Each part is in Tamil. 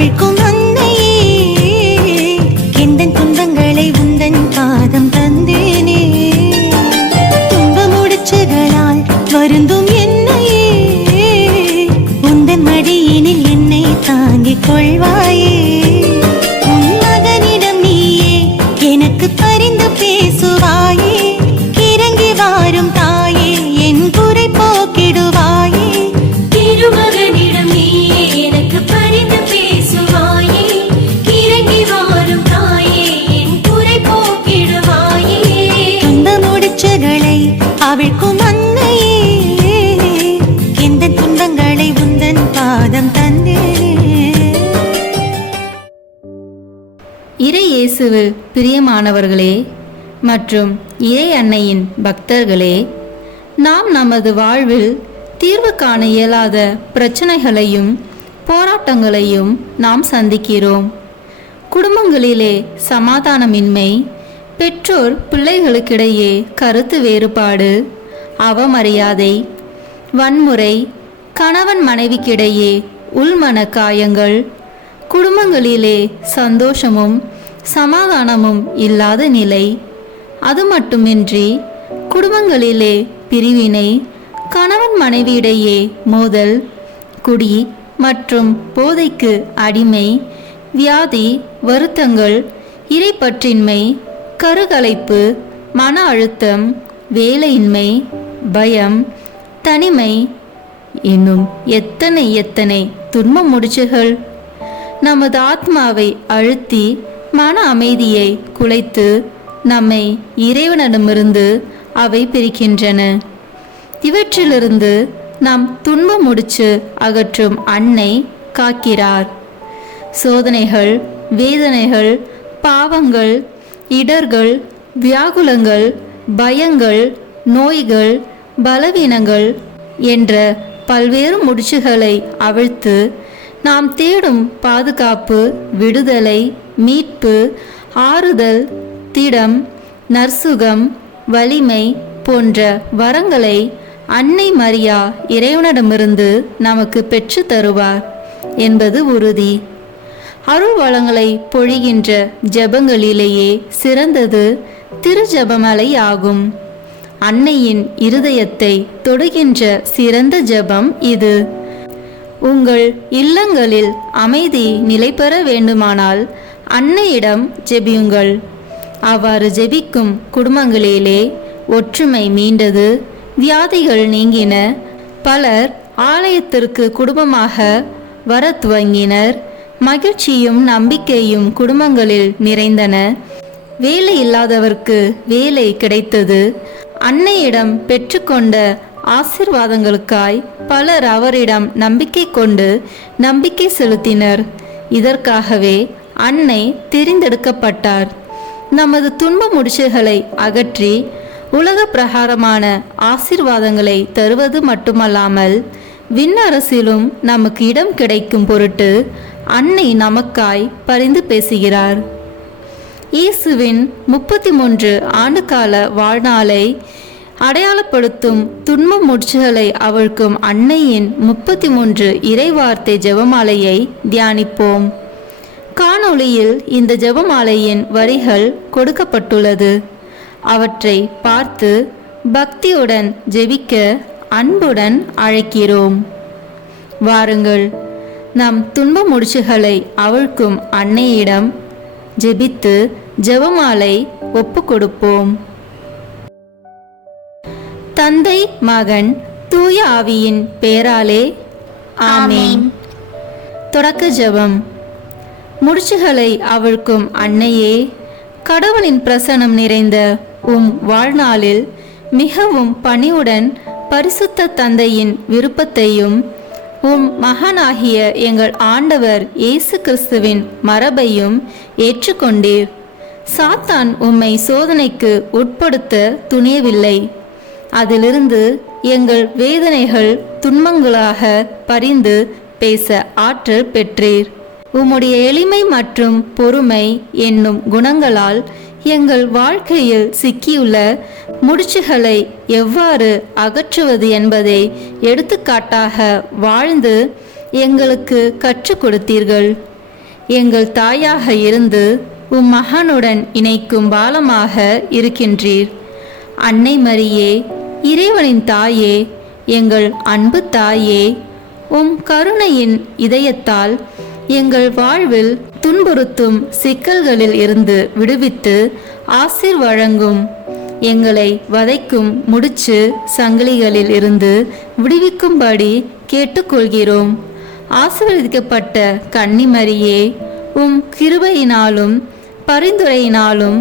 அவிழ்க்கும் அன்னையே, எந்தன் துன்பங்களை உந்தன் பாதம் தந்தேனே. துன்ப முடிச்சுகளால் வருந்தும் என்னையே, உந்தன் மடியினில் என்னை தாங்கிக் கொள்வாயே. உன் மகனிடம் நீயே எனக்கு பரிந்து பேசுவாயே, இறங்கி வாரும் தாயே என் குறை போக்கிடுவாயே. திருமகனிடம் நீயே எனக்கு பரிந்து பேசுவாயே, இறங்கி வாரும் தாயே என் குறை போக்கிடுவாயே. துன்ப முடிச்சுகளை அவிழ்க்கும் அன்னையே, எந்த துன்பங்களை உந்தன் பாதம் தந்தேனே. இறை இயேசுவில் பிரியமானவர்களே மற்றும் இறை அன்னையின் பக்தர்களே, நாம் நமது வாழ்வில் தீர்வு காண இயலாத பிரச்சனைகளையும் போராட்டங்களையும் நாம் சந்திக்கிறோம். குடும்பங்களிலே சமாதானமின்மை, பெற்றோர் பிள்ளைகளுக்கிடையே கருத்து வேறுபாடு, அவமரியாதை, வன்முறை, கணவன் மனைவிக்கிடையே உள்மன காயங்கள், குடும்பங்களிலே சந்தோஷமும் சமாதானமும் இல்லாத நிலை. அது மட்டுமின்றி குடும்பங்களிலே பிரிவினை, கணவன் மனைவியிடையே மோதல், குடி மற்றும் போதைக்கு அடிமை, வியாதி, வருத்தங்கள், இறைப்பற்றின்மை, கருகலைப்பு, மன அழுத்தம், வேலையின்மை, பயம், தனிமை இன்னும் எத்தனை எத்தனை துன்ப முடிச்சுகள் நமது ஆத்மாவை அழுத்தி மன அமைதியை குலைத்து நம்மை இறைவனிடமிருந்து அவை பிரிக்கின்றன. இவற்றிலிருந்து நாம் துன்ப முடிச்சு அகற்றும் அன்னை காக்கிறார். சோதனைகள், வேதனைகள், பாவங்கள், இடர்கள், வியாகுலங்கள், பயங்கள், நோய்கள், பலவீனங்கள் என்ற பல்வேறு முடிச்சுகளை அவிழ்த்து நாம் தேடும் பாதுகாப்பு, விடுதலை, மீட்பு, ஆறுதல், திடம், நற்சுகம், வலிமை போன்ற வரங்களை அன்னை மரியா இறைவனிடமிருந்து நமக்கு பெற்று தருவார் என்பது உறுதி. அருள் வளங்களை பொழிகின்ற ஜெபங்களிலேயே சிறந்தது திரு ஜெபமாலை ஆகும். அன்னையின் இருதயத்தை தொடுகின்ற சிறந்த ஜெபம் இது. உங்கள் இல்லங்களில் அமைதி நிலை பெற வேண்டுமானால் அன்னையிடம் ஜெபியுங்கள். அவ்வாறு ஜெபிக்கும் குடும்பங்களிலே ஒற்றுமை மீண்டது, வியாதிகள் நீங்கின, பலர் ஆலயத்திற்கு குடும்பமாக வர துவங்கினர், மகிழ்ச்சியும் நம்பிக்கையும் குடும்பங்களில் நிறைந்தன, வேலை இல்லாதவர்க்கு வேலை கிடைத்தது. அன்னையிடம் பெற்றுக்கொண்ட ஆசீர்வாதங்களுக்காய் பலர் அவரிடம் நம்பிக்கை கொண்டு நம்பிக்கை செலுத்தினர். இதற்காகவே அன்னை தெரிந்தெடுக்கப்பட்டார். நமது துன்ப முடிச்சுகளை அகற்றி உலக பிரகாரமான ஆசீர்வாதங்களை தருவது மட்டுமல்லாமல் விண்ணரசிலும் நமக்கு இடம் கிடைக்கும் பொருட்டு அன்னை நமக்காய் பரிந்து பேசுகிறார். இயேசுவின் 33 ஆண்டுகால வாழ்நாளை அடையாளப்படுத்தும் துன்ப முடிச்சுகளை அவிழ்க்கும் அன்னையின் 33 இறைவார்த்தை ஜெபமாலையை தியானிப்போம். காணொளியில் இந்த ஜெபமாலையின் வரிகள் கொடுக்கப்பட்டுள்ளது. அவற்றை பார்த்து பக்தியுடன் ஜெபிக்க அன்புடன் அழைக்கிறோம். வாருங்கள், நம் துன்ப முடிச்சுகளை அவிழ்க்கும் அன்னையிடம் ஜெபித்து ஜெபமாலை ஒப்பு கொடுப்போம். தந்தை, மகன், தூய ஆவியின் பெயராலே ஆமென். தொடக்க ஜெபம். முடிச்சுகளை அவிழ்க்கும் அன்னையே, கடவுளின் பிரசன்னம் நிறைந்த உம் வாழ்நாளில் மிகவும் பணிவுடன் பரிசுத்த தந்தையின் விருப்பத்தையும் உம் மகனாகிய எங்கள் ஆண்டவர் இயேசு கிறிஸ்துவின் மரபையும் ஏற்றுக்கொண்டீர். சாத்தான் உம்மை சோதனைக்கு உட்படுத்த துணியவில்லை. அதிலிருந்து எங்கள் வேதனைகள் துன்பங்களாக பரிந்து பேச ஆற்றல் பெற்றீர். உம்முடைய எளிமை மற்றும் பொறுமை என்னும் குணங்களால் எங்கள் வாழ்க்கையில் சிக்கியுள்ள முடிச்சுகளை எவ்வாறு அகற்றுவது என்பதை எடுத்துக்காட்டாக வாழ்ந்து எங்களுக்கு கற்றுக் கொடுத்தீர்கள். எங்கள் தாயாக இருந்து உம் மகனுடன் இணைக்கும் பாலமாக இருக்கின்றீர். அன்னை மரியே, இறைவனின் தாயே, எங்கள் அன்பு தாயே, உம் கருணையின் இதயத்தால் எங்கள் வாழ்வில் துன்புறுத்தும் சிக்கல்களில் இருந்து விடுவித்து ஆசீர் வழங்கும். எங்களை வதைக்கும் முடிச்சு சங்கிலிகளில் இருந்து விடுவிக்கும்படி கேட்டுக்கொள்கிறோம். ஆசீர்வதிக்கப்பட்ட கன்னிமரியே, உம் கிருபையினாலும் பரிந்துரையினாலும்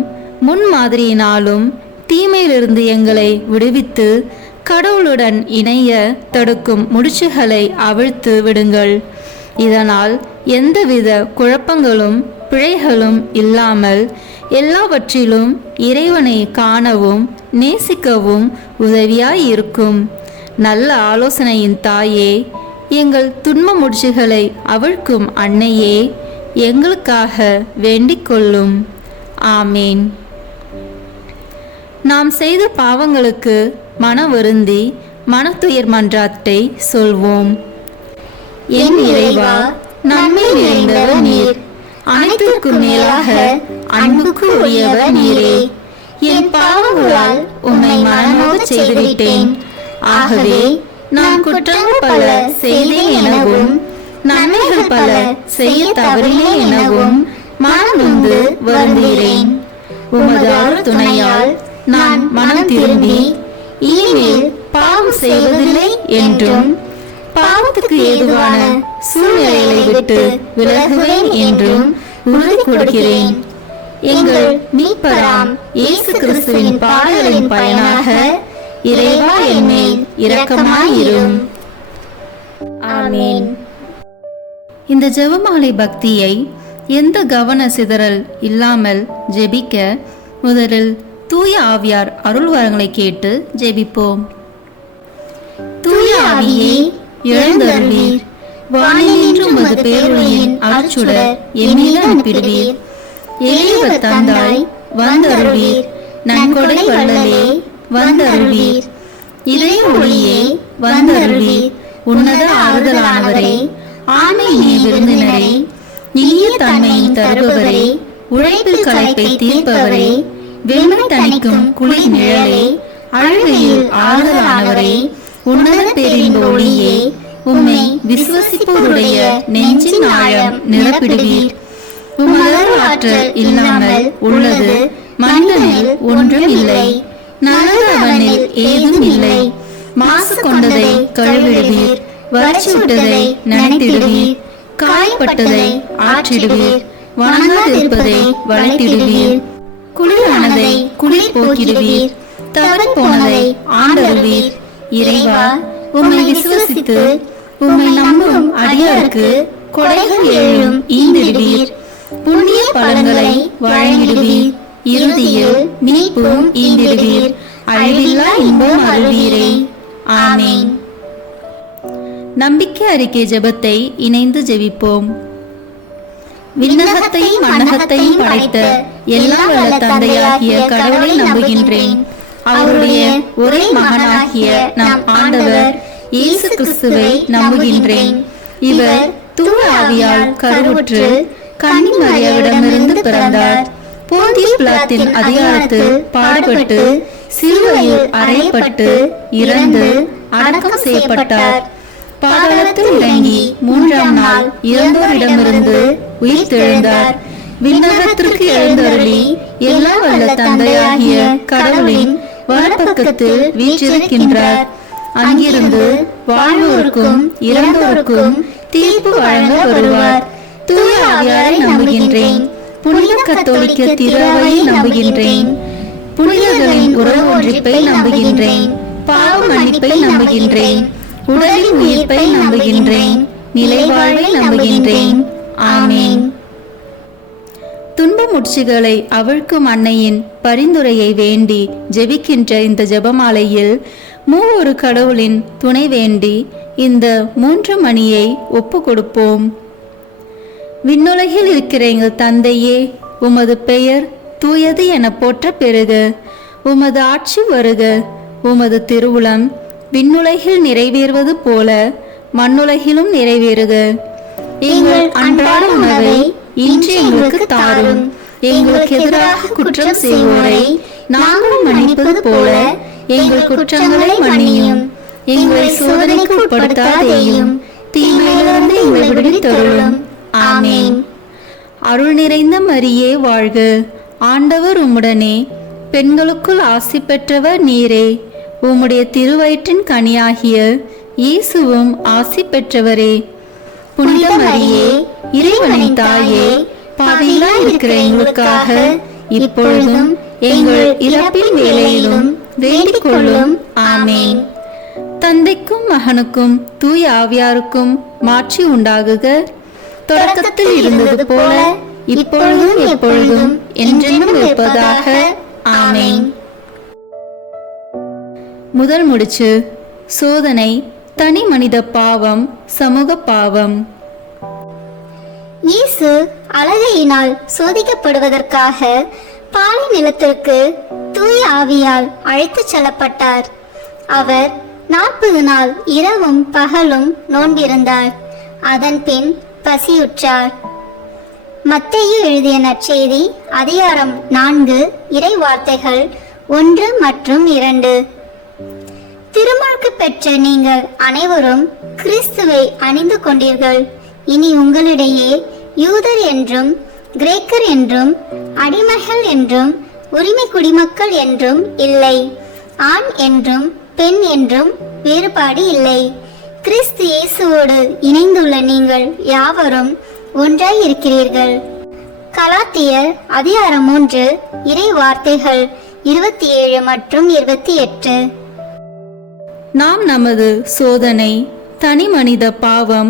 முன்மாதிரியினாலும் தீமையிலிருந்து எங்களை விடுவித்து கடவுளுடன் இணைய தடுக்கும் முடிச்சுகளை அவிழ்த்து விடுங்கள். இதனால் எந்தவித குழப்பங்களும் பிழைகளும் இல்லாமல் எல்லாவற்றிலும் இறைவனை காணவும் நேசிக்கவும் உதவியாயிருக்கும். நல்ல ஆலோசனையின் தாயே, எங்கள் துன்ப முடிச்சுகளை அவிழ்க்கும் அன்னையே, எங்களுக்காக வேண்டிக் கொள்ளும். ஆமேன். நாம் செய்த பாவங்களுக்கு மன வருந்தி மனத்துயர் மன்றாட்டை சொல்வோம். என் இறைவா, நன்மை நிறைந்தவர் நீர், அனைத்திற்கும் மேலாக அன்புக்கு உரியவர் நீரே. என் பாவங்களால் உம்மை மனநோகச் செய்துவிட்டேன். ஆகவே நான் குற்றங்கள் பல செய்தேன் எனவும் நன்மைகள் பல செய்ய தவறினேன் எனவும் மனநொந்து வருந்துகிறேன். உமது அருள் துணையால் நான் மனம் திரும்பி இனிமேல் பாவம் செய்வதில்லை என்றும் பாவத்துக்கு ஏதுவான சூழ்நிலைகளை விட்டு விலகுவேன் என்றும் உறுதி கொடுக்கிறேன். எங்கள் மீட்பராம் இயேசு கிறிஸ்துவின் பாடுகளின் பயனாக இறைவா என்மேல் இரக்கமாயிரும். ஆமேன். இந்த ஜெபமாலை பக்தியை எந்த கவன சிதறல் இல்லாமல் ஜெபிக்க முதலில் தூய ஆவியார் அருள் வரங்களை கேட்டு ஜெபிப்போம். தூய ஆவியே, எழுந்தருளீர். வானினின்று உமது பேரொளியின் அருட்சுடர் எம்மீது அனுப்பிடுவீர். எளியவர் தந்தாய் வந்தருளீர். நன்கொடை வள்ளலே வந்தருளீர். இதய ஒளியே வந்தருளீர். உன்னத ஆறுதலானவரே, ஆண்மை நீ விருந்தினரே, இனிய தன்மையின் தருபவரே, உழைப்பில் களைப்பை தீர்ப்பவரே, வெண்மை தணிக்கும் குளிர் நிழலே, அழுகையில் ஆறுதலானவரே, உன்னத பேரின்ப ஒளியே, உம்மை விசுவசிப்போருடைய நெஞ்சின் ஆழம் நிரப்பிடுவீர். உமது ஆற்றல் இல்லாமல் உள்ளது மனிதனில் ஒன்றும் இல்லை. நல்லது அவனில் ஏதும் இல்லை. மாசு கொண்டதை கழுவிடுவீர். வறட்சி விட்டதை நனைத்திடுவீர். காயப்பட்டதை ஆற்றிடுவீர். வணங்காதிருப்பதை வளைத்திடுவீர். குளிரானதை குளிர் போக்கிடுவீர். தவறி போனதை ஆண்டருவீர். இறைவா, உம்மை விசுவசித்து உம்மை நம்பும் அடியாருக்கு கொடைகள் ஏழும் ஈந்திடுவீர். புண்ணிய பலன்களை வழங்கிடுவீர். இறுதியில் மீட்பும் ஈந்திடுவீர். அழிவில்லா இன்பம் அருள்வீரே. ஆமேன். நம்பிக்கை அறிக்கை ஜெபத்தை இணைந்து ஜெபிப்போம். விண்ணகத்தையும் மண்ணகத்தையும் படைத்த எல்லா வல்ல தந்தையாகிய கடவுளை நம்புகின்றேன். அவருடைய ஒரே மகனாகிய நம் ஆண்டவர் இயேசு கிறிஸ்துவை நம்புகின்றேன். இவர் தூய ஆவியால் கருவுற்று கன்னி மரியாவிடமிருந்து பிறந்தார். போந்திய பிலாத்தின் அதிகாரத்தில் பாடுபட்டு சிலுவையில் அறையப்பட்டு இறந்து அடக்கம் செய்யப்பட்டார். பாதாளத்தில் இறங்கி 3ஆம் நாள் இறந்தோரிடமிருந்து உயிர் தெழுந்தார். விண்ணகத்திற்கு எழுந்தருளி எல்லா வல்ல தந்தையாகிய கடவுளின் வலப்பக்கத்தில் வீற்றிருக்கின்றார். அங்கிருந்து வாழ்வோருக்கும் இறந்தோருக்கும் தீர்ப்பு வழங்க வருவார். தூய ஆவியாரை நம்புகின்றேன். புனித கத்தோலிக்க திருவையை நம்புகின்றேன். புனிதர்களின் உறவு ஒன்றிப்பை நம்புகின்றேன். பாவ மன்னிப்பை நம்புகின்றேன். உடலின் உயிர்ப்பை நம்புகின்றேன். நிலைவாழ்வை நம்புகின்றேன். ஆமேன். துன்ப முட்சிகளை அவிழ்க்கும் அன்னையின் பரிந்துரையை வேண்டி ஜெபிக்கின்ற இந்த ஜெபமாலையில் மூவொரு கடவுளின் துணை வேண்டி இந்த 3 மணியை ஒப்பு கொடுப்போம். விண்ணுலகில் இருக்கிற எங்கள் தந்தையே, உமது பெயர் தூயது என போற்ற பெறுக. உமது ஆட்சி வருக. உமது திருவுளம் விண்ணுலகில் நிறைவேறுவது போல மண்ணுலகிலும் நிறைவேறுக. எங்கள் அன்றாட உணவை இன்று எங்களுக்கு தாரும். எங்களுக்கு எதிராக குற்றம் செய்வோரை நாங்கள் மன்னிப்பது போல எங்கள் குற்றங்களை மன்னியும். எங்களை சோதனைக்கு உட்படுத்தாதேயும், தீமையிலிருந்து எங்களை விடுவித்தருளும். ஆமென். அருள் நிறைந்த மரியே வாழ்க, ஆண்டவர் உம்முடனே, பெண்களுக்குள் ஆசி பெற்றவர் நீரே. உம்முடைய திருவயிற்றின் கனியாகிய இயேசுவும் ஆசி பெற்றவரே. புனித மரியே, இறைவனின் தாயே, பாவிகளாய் இருக்கிற எங்களுக்காக இப்பொழுதும் எங்கள் இறப்பின் வேளையிலும் வேண்டிக் கொள்ளும். ஆமென். தந்தைக்கும் மகனுக்கும் தூய ஆவியாருக்கும் மாட்சி உண்டாகுக, தொடக்கத்தில் இருந்தது போல இப்பொழுதும் எப்பொழுதும் என்றென்றும் இருப்பதாக. ஆமென். முதல் முடிச்சு. சோதனை, தனி மனித பாவம், சமூக பாவம். இயேசு அழகையினால் சோதிக்கப்படுவதற்காக பாலை நிலத்திற்கு தூய ஆவியால் அழைத்துச் செல்லப்பட்டார். அவர் 40 நாள் இரவும் பகலும் நோன்பிருந்தார். அதன் பின் பசியுற்றார். மத்தேயு எழுதிய நற்செய்தி அதிகாரம் 4 இறை வார்த்தைகள் 1 மற்றும் 2. திருமுழுக்கு பெற்ற நீங்கள் அனைவரும் கிறிஸ்துவை அணிந்து கொண்டீர்கள். இனி உங்களிடையே யூதர் என்றும் கிரேக்கர் என்றும் அடிமைகள் என்றும் உரிமை குடிமக்கள் என்றும் இல்லை, ஆண் என்றும் பெண் என்றும் வேறுபாடு இல்லை. கிறிஸ்து இயேசுவோடு இணைந்துள்ள நீங்கள் யாவரும் ஒன்றாய் இருக்கிறீர்கள். கலாத்தியர் அதிகாரம் 3 இறை வார்த்தைகள் 27 மற்றும் 28. நாம் நமது சோதனை, தனி மனித பாவம்,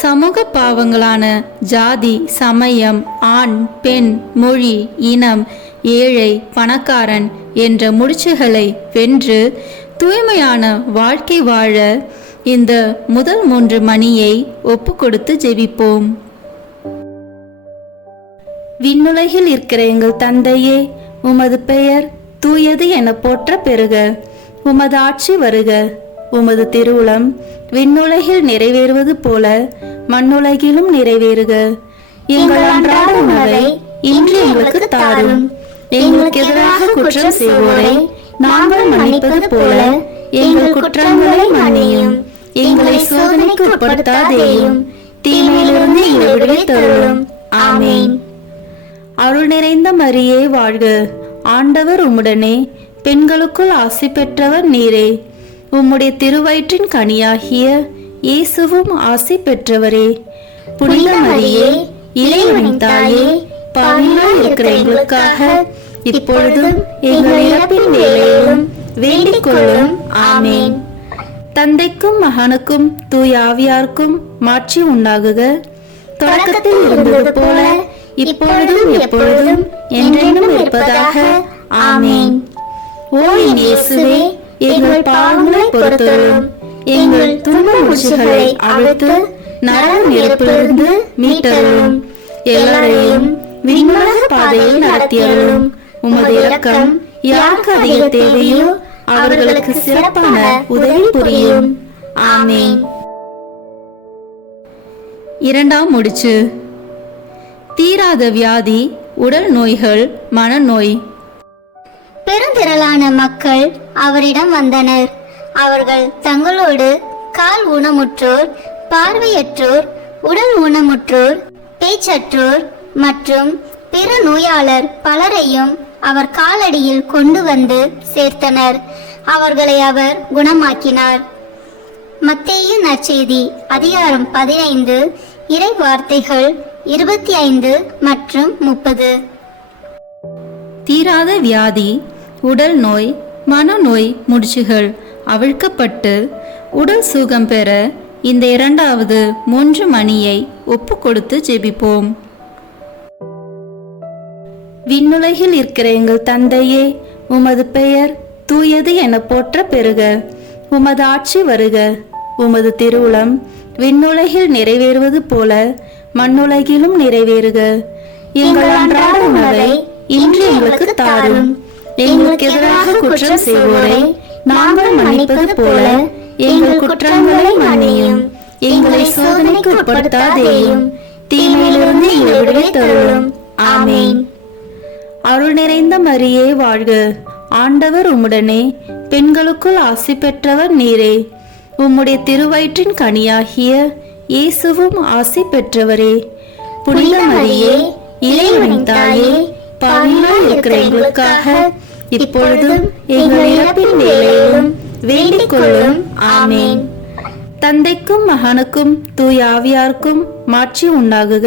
சமூக பாவங்களான ஜாதி, சமயம், ஆண், பெண், மொழி, இனம், ஏழை, பணக்காரன் என்ற முடிச்சுகளை வென்று தூய்மையான வாழ்க்கை வாழ இந்த முதல் 3 மணியை ஒப்பு கொடுத்து ஜெபிப்போம். விண்ணுலகில் இருக்கிற எங்கள் தந்தையே, உமது பெயர் தூயது என போற்ற பெறுக. உமது ஆட்சி வருக. உமது திருவுளம் விண்ணுலகில் நிறைவேறுவது போல மண்ணுலகிலும் நிறைவேறுக. எங்கள் அன்றாட உணவை இன்று எங்களுக்கு தாரும். எங்களுக்கு எதிராக குற்றம் செய்வோரை நாங்கள் மன்னிப்பது போல எங்கள் குற்றங்களை மன்னியும். எங்களை சோதனைக்கு உட்படுத்தாதேயும், தீமையிலிருந்து எங்களை விடுவித்தருளும். ஆமென். அருள் நிறைந்த மரியே வாழ்க, ஆண்டவர் உம்முடனே, பெண்களுக்குள் ஆசி பெற்றவர் நீரே. உம்முடைய திருவயிற்றின் கனியாகிய இயேசுவும் ஆசி பெற்றவரே. புனித மரியே, இறைவனின் தாயே, பாவிகளாய் இருக்கிற எங்களுக்காக இப்பொழுதும் எங்கள் இறப்பின் வேளையிலும் வேண்டிக் கொள்ளும். ஆமென். தந்தைக்கும் மகனுக்கும் தூய ஆவியாருக்கும் மாட்சி உண்டாகுக, தொடக்கத்தில் இருந்தது போல இப்பொழுதும் எப்பொழுதும் என்றென்றும் இருப்பதாக. ஆமென். ஓ என் இயேசுவே, எங்கள் பாவங்களை பொறுத்தருளும். எங்கள் துன்ப முடிச்சுகளை அவிழ்த்து நரக நெருப்பிலிருந்து மீட்டருளும். எல்லாரையும் விண்ணுலக பாதையில் நடத்தியருளும். உமது இரக்கம் யாருக்கு அதிக தேவையோ அவர்களுக்கு சிறப்பான உதவி புரியும். ஆமென். இரண்டாம் முடிச்சு. தீராத வியாதி, உடல் நோய்கள், மனநோய். பெருந்திரளான மக்கள் அவரிடம் வந்தனர். அவர்கள் தங்களோடு கால் ஊனமுற்றோர், பார்வையற்றோர், உடல் ஊனமுற்றோர், பேச்சற்றோர் மற்றும் பிற நோயாளர் பலரையும் அவர் காலடியில் கொண்டு வந்து சேர்த்தனர். அவர்களை அவர் குணமாக்கினார். மத்தேயு நற்செய்தி அதிகாரம் 15 இறை வார்த்தைகள் 25 மற்றும் 30. தீராத வியாதி, உடல் நோய், மனநோய் முடிச்சுகள் அவிழ்க்கப்பட்டு உடல் சுகம் பெற இந்த இரண்டாவது 3 மணியை ஒப்பு கொடுத்து ஜெபிப்போம். விண்ணுலகில் இருக்கிற எங்கள் தந்தையே, உமது பெயர் தூயது என போற்ற பெறுக. உமது ஆட்சி வருக. உமது திருவுளம் விண்ணுலகில் நிறைவேறுவது போல மண்ணுலகிலும் நிறைவேறுக. எங்கள் அன்றாட உணவை இன்று எங்களுக்கு தாரும். எங்களுக்கு எதிராக குற்றம் செய்வோரை நாங்கள் மன்னிப்பது போல எங்கள் குற்றங்களை மன்னியும். எங்களை சோதனைக்கு உட்படுத்தாதேயும், தீமையிலிருந்து எங்களை விடுவித்தருளும். ஆமென். அருள் நிறைந்த மரியே வாழ்க, ஆண்டவர் உம்முடனே, பெண்களுக்குள் ஆசி பெற்றவர் நீரே. உம்முடைய திருவயிற்றின் கனியாகிய இயேசுவும் ஆசி பெற்றவரே. புனித மரியே, இறைவனின் தாயே, பாவிகளாய் இருக்கிற எங்களுக்காக இப்பொழுதும் எங்கள் இறப்பின் வேளையிலும் வேண்டிக் கொள்ளும். ஆமென். தந்தைக்கும் மகனுக்கும் தூய ஆவியாருக்கும் மாட்சி உண்டாகுக.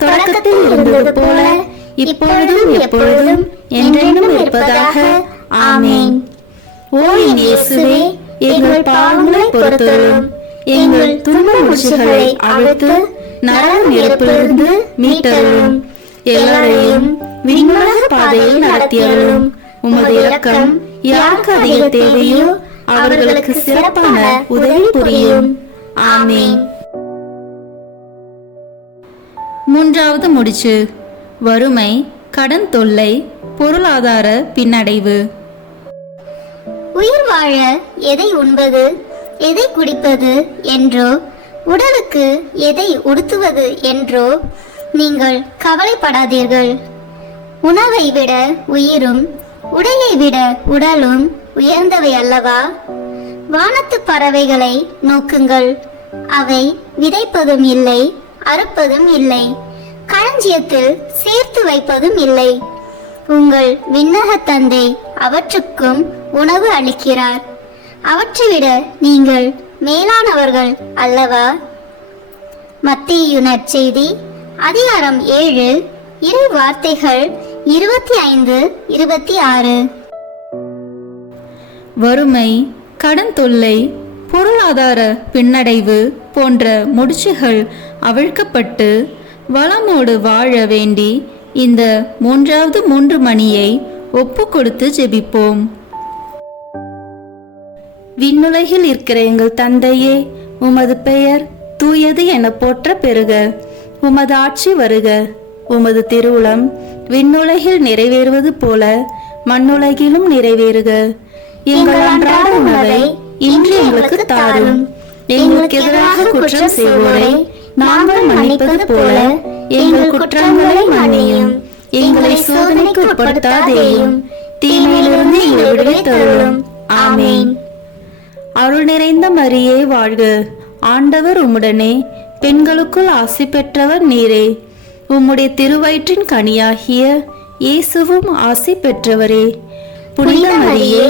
தொடக்கத்தில் இருந்தது போல இப்பொழுதும் எப்பொழுதும் என்றென்றும் இருப்பதாக. ஆமென். ஓ என் இயேசுவே, எங்கள் பாவங்களை பொறுத்தருளும். எங்கள் துன்ப முடிச்சுகளை அவிழ்த்து நரக நெருப்பிலிருந்து மீட்டருளும். எல்லாரையும் விண்ணுலக பாதையில் நடத்தியருளும். உமது இரக்கம் யாருக்கு அதிக தேவையோ அவர்களுக்கு சிறப்பான உதவி புரியும். ஆமென். மூன்றாவது முடிச்சு, வறுமை, கடன் தொல்லை, பொருளாதார பின்னடைவு. உயிர் வாழ எதை உண்பது, எதை குடிப்பது என்றோ, உடலுக்கு எதை உடுத்துவது என்றோ நீங்கள் கவலைப்படாதீர்கள். உணவை விட உயிரும், உடையை விட உடலும் உயர்ந்தவை அல்லவா? வானத்து பறவைகளை நோக்குங்கள். அவை விதைப்பதும் இல்லை, அறுப்பதும் இல்லை, களஞ்சியத்தில் சேர்த்து வைப்பதும் இல்லை. உங்கள் விண்ணக தந்தை அவற்றுக்கும் உணவு அளிக்கிறார். அவற்றை விட நீங்கள் மேலானவர்கள் அல்லவா? மத்தேயு நற்செய்தி அதிகாரம் 7 இறை வார்த்தைகள் 25-26. வறுமை, கடன் தொல்லை, பொருளாதார பின்னடைவு போன்ற முடிச்சுகள் அவிழ்க்கப்பட்டு வளமோடு வாழ வேண்டி இந்த மூன்றாவது 3 மணியை ஒப்பு கொடுத்து ஜெபிப்போம். விண்ணுலகில் இருக்கிற எங்கள் தந்தையே, உமது பெயர் தூயது என போற்ற பெறுக. உமது ஆட்சி வருக. உமது திருவுளம் விண்ணுலகில் நிறைவேறுவது போல மண்ணுலகிலும் நிறைவேறுக. எங்கள் அன்றாட உணவை இன்று எங்களுக்கு தாரும். எங்களுக்கு எதிராக குற்றம் செய்வோரை நாங்கள் மன்னிப்பது போல எங்கள் குற்றங்களை மன்னியும். எங்களை சோதனைக்கு உட்படுத்தாதேயும், தீமையிலிருந்து எங்களை விடுவித்தருளும். ஆமென். அருள் நிறைந்த மரியே வாழ்க, ஆண்டவர் உம்முடனே, பெண்களுக்குள் ஆசி பெற்றவர் நீரே. உம்முடைய திருவயிற்றின் கனியாகிய இயேசுவும் ஆசி பெற்றவரே. புனித மரியே,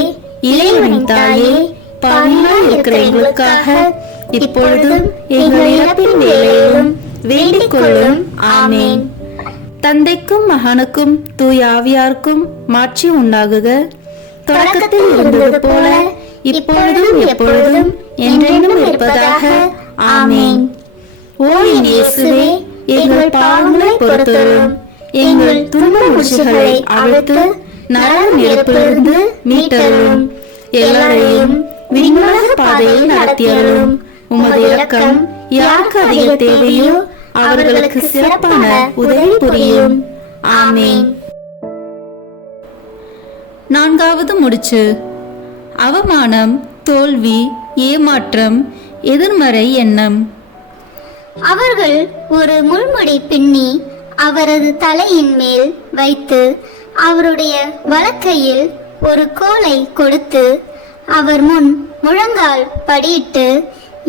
இறைவனின் தாயே, பாவிகளாய் இருக்கிற எங்களுக்காக இப்பொழுதும் எங்கள் இறப்பின் வேளையிலும் வேண்டிக் கொள்ளும். ஆமென். தந்தைக்கும் மகனுக்கும் தூய ஆவியாருக்கும் மாட்சி உண்டாகுக. தொடக்கத்தில் இருந்தது போல இப்பொழுதும் எப்பொழுதும் என்றென்றும் இருப்பதாக. ஆமென். ஓ என் இயேசுவே, எங்கள் பாவங்களை பொறுத்தருளும். எங்கள் துன்ப முடிச்சுகளை அவிழ்த்து நரக நெருப்பிலிருந்து மீட்டருளும். எல்லாரையும் விண்ணுலக பாதையில் நடத்தியருளும். உமது இரக்கம் யாருக்கு அதிக தேவையோ அவர்களுக்கு சிறப்பான உதவி புரியும். ஆமென். நான்காவது முடிச்சு, அவமானம், தோல்வி, ஏமாற்றம், எதிர்மறை எண்ணம். அவர்கள் ஒரு முள்முடி பின்னி அவரது தலையின் மேல் வைத்து அவருடைய வலக்கையில் ஒரு கோலை கொடுத்து அவர் முன் முழங்கால் படியிட்டு,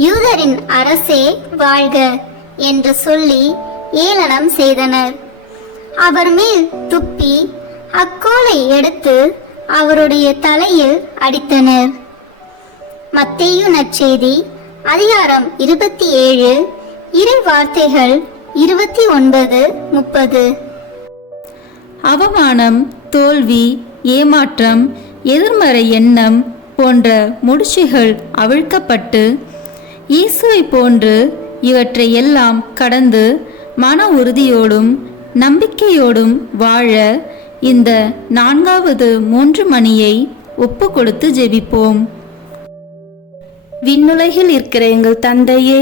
யூதரின் அரசே வாழ்க என்று சொல்லி ஏளனம் செய்தனர். அவர் மேல் துப்பி அக்கோலை எடுத்து அவருடைய தலையில் அடித்தனர். மத்தேயு நற்செய்தி அதிகாரம் 27 இறை வார்த்தைகள் 29-30. அவமானம், தோல்வி, ஏமாற்றம், எதிர்மறை எண்ணம் போன்ற முடிச்சுகள் அவிழ்க்கப்பட்டு இயேசுவை போன்று இவற்றை எல்லாம் கடந்து மன உறுதியோடும் நம்பிக்கையோடும் வாழ இந்த நான்காவது 3 மணியை ஒப்பு கொடுத்து ஜெபிப்போம். விண்ணுலகில் இருக்கிற எங்கள் தந்தையே,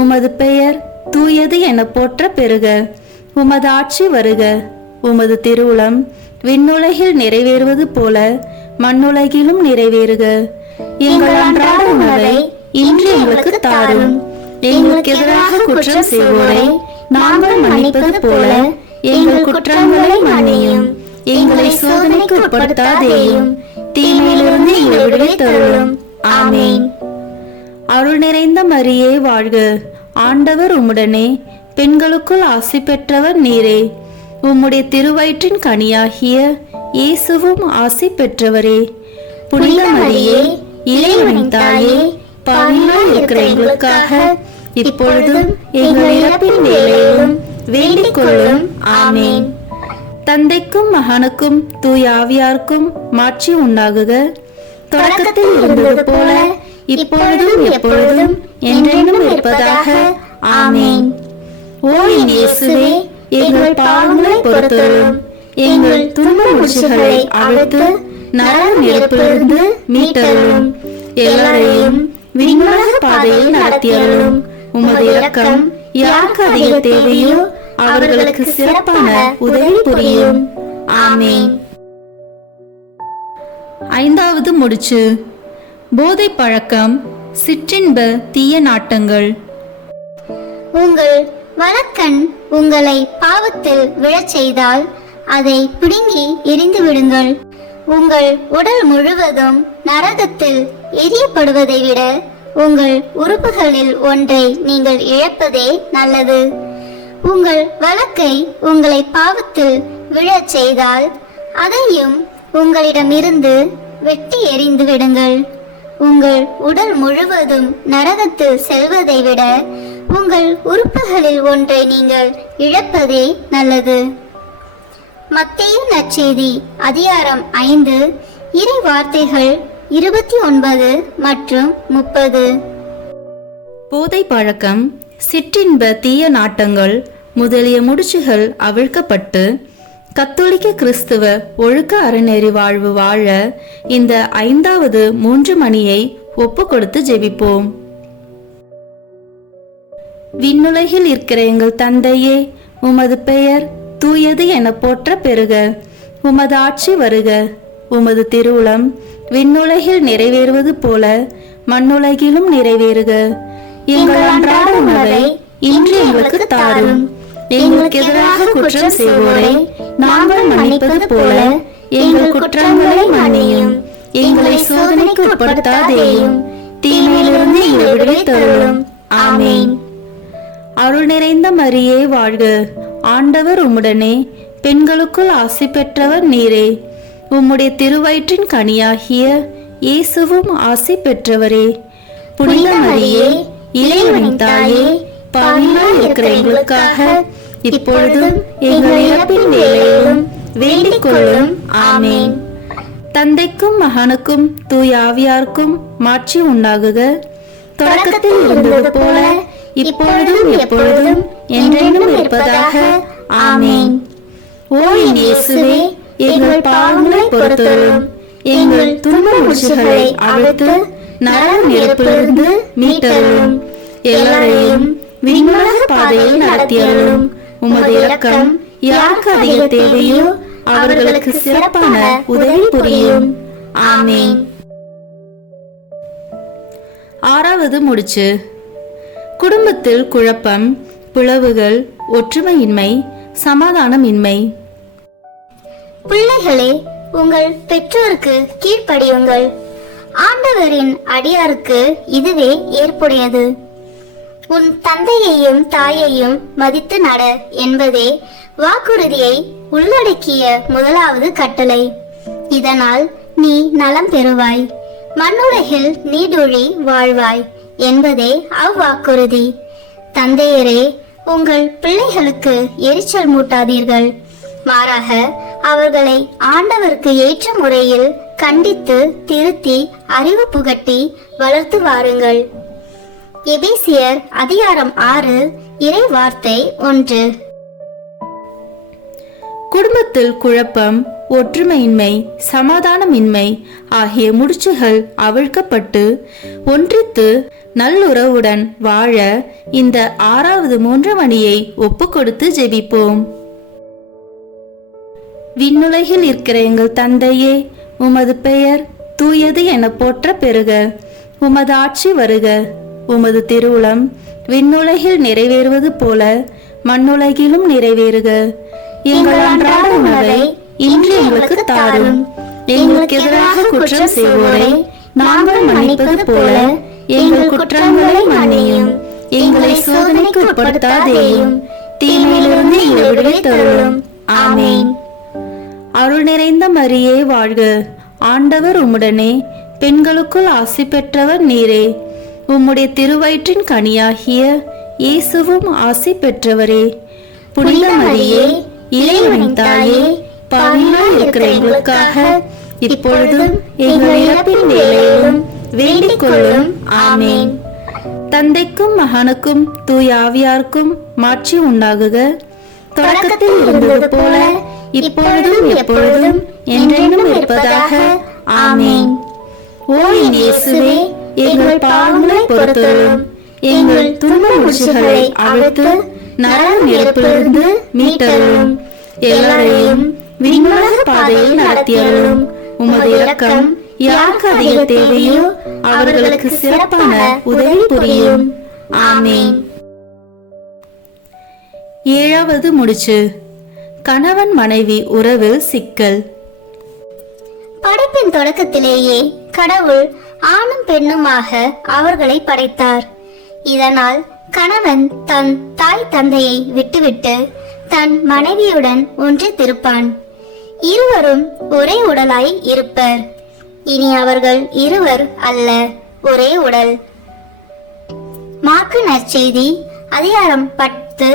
உமது பெயர் தூயது என போற்ற பெறுக. உமது ஆட்சி வருக. உமது திருவுளம் விண்ணுலகில் நிறைவேறுவது போல மண்ணுலகிலும் நிறைவேறுக. எங்கள் அன்றாட உணவை இன்று எங்களுக்கு தாரும். எங்களுக்கு எதிராக குற்றம் செய்வோரை நாங்கள் மன்னிப்பது போல எங்கள் குற்றங்களை மன்னியும். எங்களை சோதனைக்கு உட்படுத்தாதேயும், தீமையிலிருந்து எங்களை விடுவித்தருளும். ஆமென். அருள் நிறைந்த மரியே வாழ்க, ஆண்டவர் உம்முடனே, பெண்களுக்குள் ஆசி பெற்றவர் நீரே. உம்முடைய திருவயிற்றின் கனியாகிய இயேசுவும் ஆசி பெற்றவரே. புனித மரியே, இறைவனின் தாயே, பாவிகளாய் இருக்கிற எங்களுக்காக இப்பொழுதும் எங்கள் இறப்பின் வேளையிலும் வேண்டிக் கொள்ளும். ஆமென். தந்தைக்கும் மகனுக்கும் தூய ஆவியாருக்கும் மாட்சி உண்டாகுக. தொடக்கத்தில் இருந்தது போல இப்பொழுதும் எப்பொழுதும் என்றென்றும் இருப்பதாக. ஆமென். ஓ என் இயேசுவே, எங்கள் பாவங்களை பொறுத்தருளும். எங்கள் துன்ப முடிச்சுகளை அவிழ்த்து நரக நெருப்பிலிருந்து மீட்டருளும். எல்லாரையும் விண்ணுலக பாதையில் நடத்தியருளும். உமது இரக்கம் யாருக்கு அதிக தேவையோ அவர்களுக்கு சிறப்பான உதவி புரியும். ஆமென். ஐந்தாவது முடிச்சு. போதை பழக்கம், சிற்றின்ப தீய நாட்டங்கள். உங்கள் வலக்கண் உங்களை பாவத்தில் விழச் செய்தால் அதை பிடுங்கி எரிந்து விடுங்கள். உங்கள் உடல் முழுவதும் நரகத்தில் எரியப்படுவதை விட உங்கள் உறுப்புகளில் ஒன்றை நீங்கள் இழப்பதே நல்லது. உங்கள் வலக்கை உங்களை பாவத்தில் விழச் செய்தால் அதையும் உங்களிடமிருந்து வெட்டி எறிந்து விடுங்கள். உங்கள் உடல் முழுவதும் நரகத்தில் செல்வதை விட உங்கள் உறுப்புகளில் ஒன்றை நீங்கள் இழப்பதே நல்லது. மத்தேயு நற்செய்தி அதிகாரம் 5 இறை வார்த்தைகள் 29 மற்றும் 30. போதை பழக்கம், சிற்றின்ப தீய நாட்டங்கள் முதலிய முடிச்சுகள் அவிழ்க்கப்பட்டு கத்தோலிக்க கிறிஸ்துவ ஒழுக்க அறநெறி வாழ்வு வாழ இந்த 5வது 3 மணியை ஒப்பு கொடுத்து ஜெபிப்போம். விண்ணுலகில் இருக்கிற எங்கள் தந்தையே, உமது பெயர் தூயது என போற்ற பெறுக. உமது ஆட்சி வருக. உமது திருவுளம் விண்ணுலகில் நிறைவேறுவது போல மண்ணுலகிலும் நிறைவேறுக. எங்கள் அன்றாட உணவை இன்று எங்களுக்கு தாரும். எங்களுக்கு எதிராக குற்றம் செய்வோரை நாங்கள் மன்னிப்பது போல எங்கள் குற்றங்களை மன்னியும். எங்களை சோதனைக்கு உட்படுத்தாதேயும், தீமையிலிருந்து எங்களை விடுவித்தருளும். ஆமென். அருள் நிறைந்த மரியே வாழ்க, ஆண்டவர் உம்முடனே, பெண்களுக்குள் ஆசி பெற்றவர் நீரே. உம்முடைய திருவயிற்றின் கனியாகிய இயேசுவும் ஆசி பெற்றவரே. புனித மரியே, இறைவனின் தாயே, பாவிகளாய் இருக்கிற எங்களுக்காக இப்பொழுதும் எங்கள் இறப்பின் வேளையிலும் வேண்டிக் கொள்ளும். ஆமென். தந்தைக்கும் மகனுக்கும் தூய ஆவியாருக்கும் மாட்சி உண்டாகுக. தொடக்கத்தில் இருந்தது போல இப்பொழுதும் எப்பொழுதும் என்றென்றும் இருப்பதாக. ஆமென். ஓ என் இயேசுவே, எங்கள் பாவங்களை பொறுத்தருளும். எங்கள் துன்ப முடிச்சுகளை அவிழ்த்து நரக நெருப்பிலிருந்து மீட்டருளும். எல்லாரையும் விண்ணுலக பாதையில் நடத்தியருளும். உமது இரக்கம் யாருக்கு அதிக தேவையோ அவர்களுக்கு சிறப்பான உதவி புரியும். ஆமென். 6வது முடிச்சு. குடும்பத்தில் குழப்பம், பிளவுகள், ஒற்றுமையின்மை, சமாதானமின்மை. பிள்ளைகளே, உங்கள் பெற்றோருக்கு கீழ்ப்படியுங்கள். ஆண்டவரின் அடியாருக்கு இதுவே ஏற்புடையது. உன் தந்தையையும் தாயையும் மதித்து நட என்பதே வாக்குறுதியை உள்ளடக்கிய முதலாவது கட்டளை. இதனால் நீ நலம் பெறுவாய், மண்ணுலகில் நீடூழி வாழ்வாய் என்பதே அவ்வாக்குறுதி. தந்தையரே, உங்கள் பிள்ளைகளுக்கு எரிச்சல் மூட்டாதீர்கள். மாறாக அவர்களை ஆண்டவருக்கு ஏற்ற முறையில் கண்டித்து திருத்தி அறிவு புகட்டி வளர்த்து வாருங்கள். எபேசியர் அதிகாரம் 6 இறை வார்த்தை 1. குடும்பத்தில் குழப்பம், ஒற்றுமையின்மை, சமாதானமின்மை ஆகிய முடிச்சுகள் அவிழ்க்கப்பட்டு ஒன்றித்து நல்லுறவுடன் வாழ இந்த 6வது 3 மணியை ஒப்பு கொடுத்து ஜெபிப்போம். விண்ணுலகில் இருக்கிற எங்கள் தந்தையே, உமது பெயர் தூயது என போற்ற பெறுக. உமது ஆட்சி வருக. உமது திருவுளம் விண்ணுலகில் நிறைவேறுவது போல மண்ணுலகிலும் நிறைவேறுக. எங்கள் அன்றாட உணவை இன்று எங்களுக்கு தாரும். எங்களுக்கு எதிராக குற்றம் செய்வோரை நாங்கள் மன்னிப்பது போல எங்கள் குற்றங்களை மன்னியும். எங்களை சோதனைக்கு உட்படுத்தாதேயும், தீமையிலிருந்து எங்களை விடுவித்தருளும். ஆமென். அருள் நிறைந்த மரியே வாழ்க, ஆண்டவர் உம்முடனே, பெண்களுக்குள் ஆசி பெற்றவர் நீரே. உம்முடைய திருவயிற்றின் கனியாகிய இயேசுவும் ஆசி பெற்றவரே. புனித மரியே, இறைவனின் தாயே, பாவிகளாய் இருக்கிற எங்களுக்காக இப்பொழுதும் எங்கள் இறப்பின் வேளையிலும் வேண்டிக் கொள்ளும். ஆமென். தந்தைக்கும் மகனுக்கும் தூய ஆவியாருக்கும் மாட்சி உண்டாகுக. தொடக்கத்தில் இருந்தது போல இப்பொழுதும் எப்பொழுதும் என்றென்றும் இருப்பதாக. ஆமென். ஓ என் இயேசுவே, எங்கள் பாவங்களை பொறுத்தருளும். எங்கள் துன்ப முடிச்சுகளை அவிழ்த்து நரக நெருப்பிலிருந்து மீட்டருளும். எல்லாரையும் விண்ணுலக பாதையில் நடத்தியருளும். உமது இரக்கம் யாருக்கு அதிக தேவையோ அவர்களுக்கு சிறப்பான உதவி புரியும். ஆமென். ஏழாவது முடிச்சு. கணவன் மனைவி உறவில் சிக்கல். படைப்பின் தொடக்கத்திலேயே கடவுள் ஆணும் பெண்ணுமாக அவர்களை படைத்தார். இதனால் கணவன் தன் தாய் தந்தையை விட்டுவிட்டு தன் மனைவியுடன் ஒன்றித்திருப்பான். இருவரும் ஒரே உடலாய் இருப்பர். இனி அவர்கள் இருவர் அல்ல, ஒரே உடல். மாற்கு நற்செய்தி அதிகாரம் 10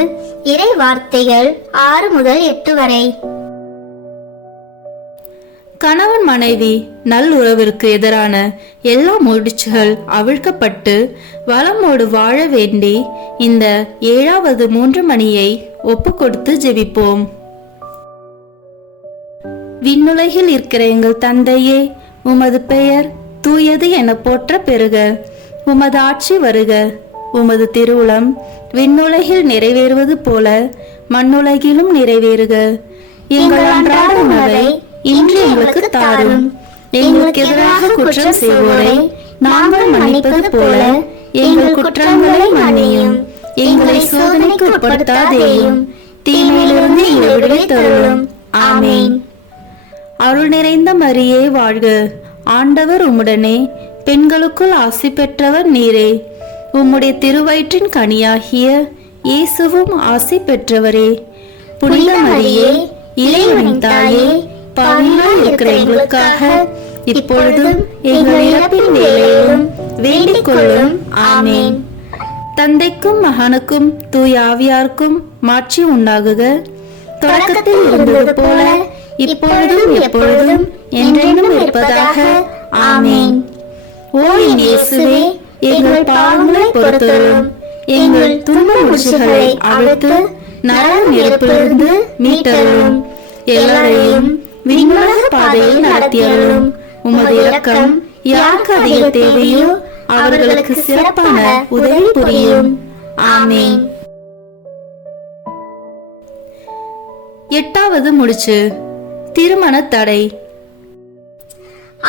இறை வார்த்தைகள் 6 முதல் 8 வரை. கணவன் மனைவி நல்லுறவிற்கு எதிரான எல்லா முடிச்சுகள் அவிழ்க்கப்பட்டு வளமோடு வாழ வேண்டி இந்த 7வது 3 மணியை ஒப்பு கொடுத்து ஜெபிப்போம். விண்ணுலகில் இருக்கிற எங்கள் தந்தையே, உமது பெயர் தூயது என போற்ற பெறுக. உமது ஆட்சி வருக. உமது திருவுளம் விண்ணுலகில் நிறைவேறுவது போல மண்ணுலகிலும் நிறைவேறுக. எங்கள் அன்றாட உணவை இன்று எங்களுக்கு தாரும். எங்களுக்கு எதிராக குற்றம் செய்வோரை நாங்கள் மன்னிப்பது போல எங்கள் குற்றங்களை மன்னியும். எங்களை சோதனைக்கு உட்படுத்தாதேயும், தீமையிலிருந்து எங்களை விடுவித்தருளும். ஆமென். அருள் நிறைந்த மரியே வாழ்க, ஆண்டவர் உம்முடனே, பெண்களுக்குள் ஆசி பெற்றவர் நீரே. உம்முடைய திருவயிற்றின் கனியாகிய இயேசுவும் ஆசி பெற்றவரே. புனித மரியே, இறைவனின் தாயே, பாவிகளாய் இருக்கிற எங்களுக்காக இப்பொழுதும் எங்கள் இறப்பின் வேளையிலும் வேண்டிக் கொள்ளும். ஆமென். தந்தைக்கும் மகனுக்கும் தூய ஆவியாருக்கும் மாட்சி உண்டாகுக. தொடக்கத்தில் இருந்தது போல இப்பொழுதும் எப்பொழுதும் என்றென்றும் இருப்பதாக. ஆமென். ஓ என் இயேசுவே, எங்கள் பாவங்களை பொறுத்தருளும். எங்கள் துன்ப முடிச்சுகளை அவிழ்த்து நரக நெருப்பிலிருந்து மீட்டருளும். எல்லாரையும் விண்ணுலக பாதையில் நடத்தியருளும். உமது இரக்கம் யாருக்கு அதிக தேவையோ அவர்களுக்கு சிறப்பான உதவி புரியும். ஆமென். 8வது முடிச்சு. திருமண தடை.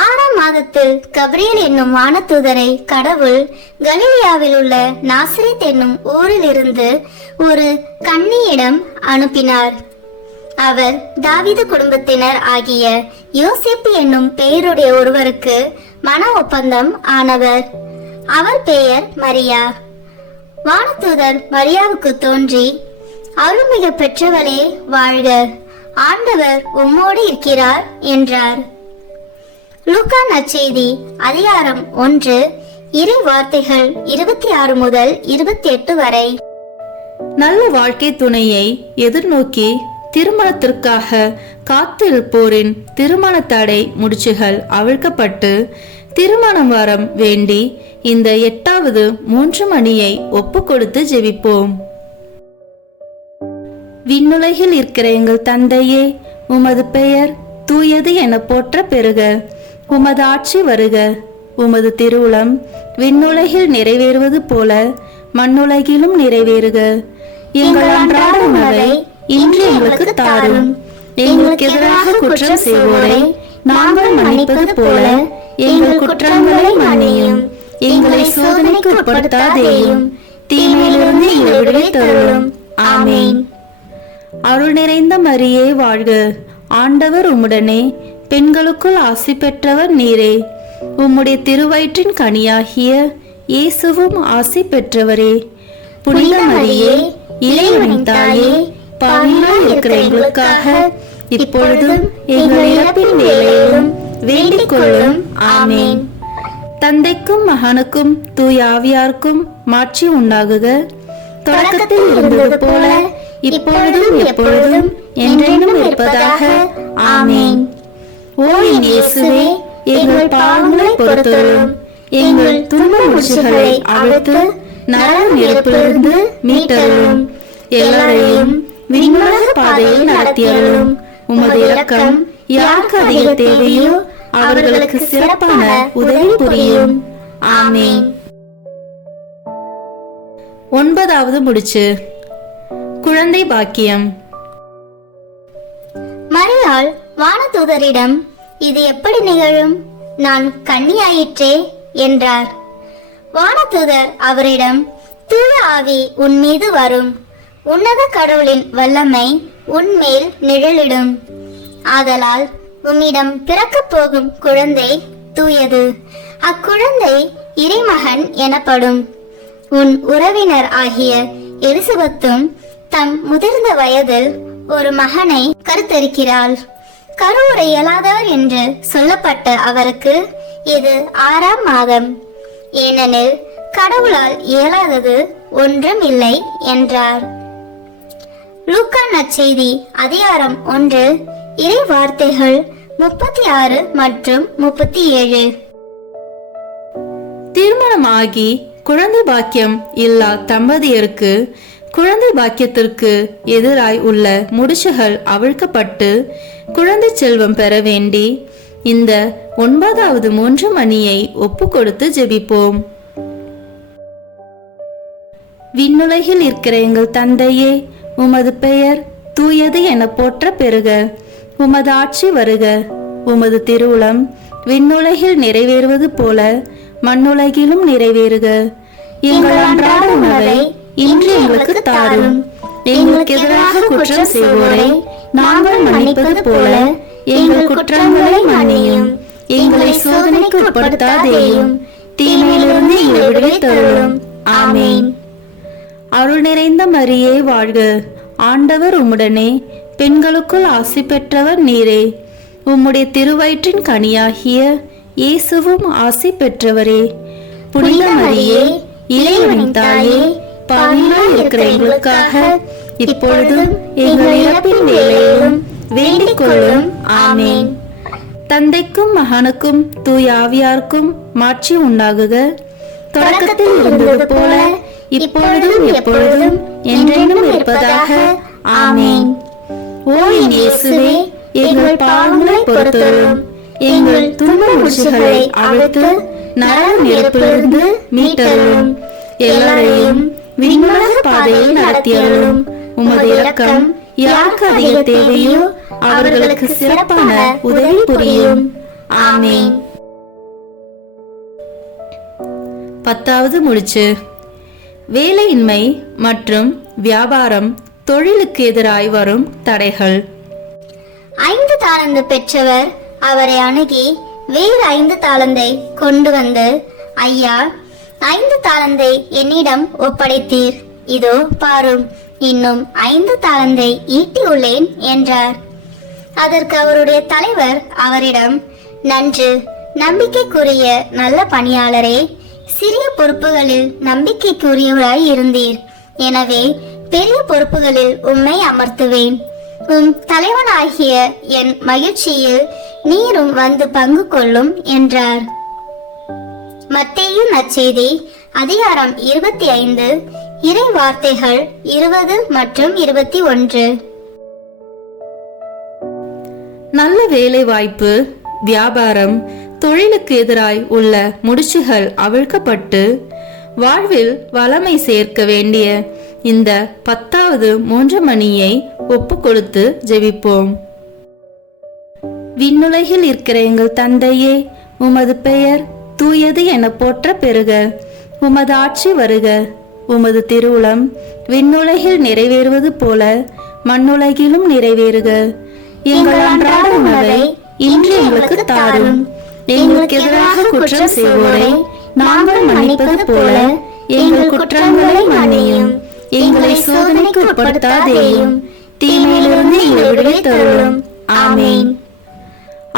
6ஆம் மாதத்தில் கபிரியேல் என்னும் வானதூதரை கடவுள் கலிலியாவில் உள்ள நாசரேத் என்னும் ஊரில் இருந்து ஒரு கன்னியிடம் அனுப்பினார். அவர் தாவீது குடும்பத்தினர் ஆகிய யோசேப்பு என்னும் பெயருடைய ஒருவருக்கு மன ஒப்பந்தம் ஆனவர். அவர் பெயர் மரியா. வானதூதர் மரியாவுக்கு தோன்றி, அருள்மிகு பெற்றவளே வாழ்க, ஆண்டவர் உம்மோடு இருக்கிறார் என்றார். லூக்கா நற்செய்தி அதிகாரம் 1 இறை வார்த்தைகள் 26 முதல் 28 வரை. நல்ல வாழ்க்கை துணையை எதிர்நோக்கி திருமணத்திற்காக காத்திருப்போரின் திருமண தடை முடிச்சுகள் அவிழ்க்கப்பட்டு திருமணம் வரம் வேண்டி இந்த 8வது 3 மணியை ஒப்பு கொடுத்து ஜெபிப்போம். விண்ணுலகில் இருக்கிற எங்கள் தந்தையே, உமது பெயர் தூயது என போற்ற பெறுக. உமது ஆட்சி வருக. உமது திருவுளம் விண்ணுலகில் நிறைவேறுவது போல மண்ணுலகிலும் நிறைவேறுக. எங்கள் அன்றாட உணவை இன்று எங்களுக்கு தாரும். எங்களுக்கு எதிராக குற்றம் செய்வோரை நாங்கள் மன்னிப்பது போல எங்கள் குற்றங்களை மன்னியும். எங்களை சோதனைக்கு உட்படுத்தாதேயும், தீமையிலிருந்து எங்களை விடுவித்தருளும். ஆமேன். அருள் நிறைந்த மரியே வாழ்க, ஆண்டவர் உம்முடனே, பெண்களுக்குள் ஆசி பெற்றவர் நீரே. உம்முடைய திருவயிற்றின் கனியாகிய இயேசுவும் ஆசி பெற்றவரே. புனித மரியே, இறைவனின் தாயே, பாவிகளாய் இருக்கிற எங்களுக்காக இப்பொழுதும் எங்கள் இறப்பின் வேளையிலும் வேண்டிக் கொள்ளும். ஆமேன். தந்தைக்கும் மகனுக்கும் தூய ஆவியாருக்கும் மாட்சி உண்டாகுக. தொடக்கத்தில் இருந்தது போல இப்பொழுதும் எப்பொழுதும் என்றென்றும் இருப்பதாக. ஆமேன். ஓ என் இயேசுவே, எங்கள் பாவங்களை பொறுத்தருளும், எங்கள் துன்ப முடிச்சுகளை அவிழ்த்து நரக நெருப்பிலிருந்து மீட்டருளும், எல்லாரையும் விண்ணுலக பாதையில் நடத்தியருளும். உமது இரக்கம் யாருக்கு அதிக தேவையோ அவர்களுக்கு சிறப்பான உதவி புரியும். ஆமேன். 9வது முடிச்சு, குழந்தை பாக்கியம். மரியாள் வானதூதரிடம், இது எப்படி நிகழும்? நான் கன்னியாயிற்றே என்றார். வானதூதர் அவரிடம், தூய ஆவி உன் மீது வரும், உன்னத கடவுளின் வல்லமை உன்மேல் நிழலிடும். ஆதலால் உன்னிடம் பிறக்கப் போகும் குழந்தை தூயது. அக்குழந்தை இறைமகன் எனப்படும். உன் உறவினர் ஆகிய எலிசபெத்தும் தம் முதிர்ந்த வயதில் ஒரு மகனை கருத்தரிக்கிறாள். கருவுற இயலாதவர் என்று சொல்லப்பட்ட அவருக்கு இது 6ஆம் மாதம். ஏனெனில் கடவுளால் இயலாதது ஒன்றும் இல்லை என்றார். லூக்கா நற்செய்தி அதிகாரம் 1 இறை வார்த்தைகள் 36 மற்றும் 37. திருமணமாகி குழந்தை பாக்கியம் இல்லா தம்பதியருக்கு குழந்தை பாக்கியத்திற்கு எதிராய் உள்ள முடிச்சுகள் அவிழ்க்கப்பட்டு குழந்தை செல்வம் பெற வேண்டி இந்த 9வது 3 மணியை ஒப்பு கொடுத்து ஜெபிப்போம். விண்ணுலகில் இருக்கிற எங்கள் தந்தையே, உமது பெயர் தூயது என போற்ற பெறுக. உமது ஆட்சி வருக. உமது திருவுளம் விண்ணுலகில் நிறைவேறுவது போல மண்ணுலகிலும் நிறைவேறுக. எங்கள் அன்றாட உணவை இன்று எங்களுக்கு தாரும். எங்களுக்கு எதிராக குற்றம் செய்வோரை நாங்கள் மன்னிப்பது போல எங்கள் குற்றங்களை மன்னியும். எங்களை சோதனைக்கு உட்படுத்தாதேயும், தீமையிலிருந்து எங்களை விடுவித்தருளும். ஆமேன். அருள் நிறைந்த மரியே வாழ்க, ஆண்டவர் உம்முடனே, பெண்களுக்குள் ஆசி பெற்றவர் நீரே. உம்முடைய திருவயிற்றின் கனியாகிய இயேசுவும் ஆசி பெற்றவரே. புனித மரியே, இறைவனின் தாயே, பாவிகளாய் இருக்கிற எங்களுக்காக இப்பொழுதும் எங்கள் இறப்பின் வேளையிலும் வேண்டிக் கொள்ளும். ஆமேன். தந்தைக்கும் மகனுக்கும் தூய ஆவியாருக்கும் மாட்சி உண்டாகுக. தொடக்கத்தில் இருந்தது போல இப்பொழுதும் எப்பொழுதும் என்றென்றும் இருப்பதாக. ஆமேன். ஓ என் இயேசுவே, எங்கள் பாவங்களை பொறுத்தருளும், எங்கள் துன்ப முடிச்சுகளை அவிழ்த்து நரக நெருப்பிலிருந்து மீட்டருளும், எல்லாரையும் விண்ணுலக பாதையில் நடத்தியருளும். உமது இரக்கம் யாருக்கு அதிக தேவையோ அவர்களுக்கு சிறப்பான உதவி புரியும். ஆமேன். 10வது முடிச்சு, வேலையின்மை மற்றும் வியாபாரம் தொழிலுக்கு எதிராய் வரும் தடைகள். 5 தாலந்து பெற்றவர் அவரை அணுகி வேறு 5 தாலந்தை கொண்டு வந்து, ஐயா, 5 தாலந்தை என்னிடம் ஒப்படைத்தீர், இதோ பாரும், இன்னும் 5 தாலந்தை ஈட்டியுள்ளேன் என்றார். அதற்கு அவருடைய தலைவர் அவரிடம், நன்று, நம்பிக்கைக்குரிய நல்ல பணியாளரே, சிறிய பொறுப்புகளில் நம்பிக்கைக்குரியவராய் இருந்தீர், எனவே பெரிய பொறுப்புகளில் உம்மை அமர்த்துவேன். உம் தலைவனாகிய என் மகிழ்ச்சியில் நீரும் வந்து பங்கு கொள்ளும் என்றார். மத்தேயு நற்செய்தி அதிகாரம் 25 இறை வார்த்தைகள் 20 மற்றும் 21. நல்ல வேலை வாய்ப்பு, வியாபாரம், தொழிலுக்கு எதிராய் உள்ள முடிச்சுகள் அவிழ்க்கப்பட்டு வாழ்வில் வளமை சேர்க்க வேண்டிய இந்த 10வது 3 மணியை ஒப்பு கொடுத்து ஜெபிப்போம். விண்ணுலகில் இருக்கிற எங்கள் தந்தையே, உமது பெயர் தூயது என போற்ற பெறுக. உமது ஆட்சி வருக. உமது திருவுளம் விண்ணுலகில் நிறைவேறுவது போல மண்ணுலகிலும் நிறைவேறுக. எங்கள் அன்றாட உணவை இன்று எங்களுக்கு தாரும். எங்களுக்கு எதிராக குற்றம் செய்வோரை நாங்கள் மன்னிப்பது போல எங்கள் குற்றங்களை மன்னியும். எங்களை சோதனைக்கு உட்படுத்தாதேயும், தீமையிலிருந்து எங்களை விடுவித்தருளும். ஆமீன்.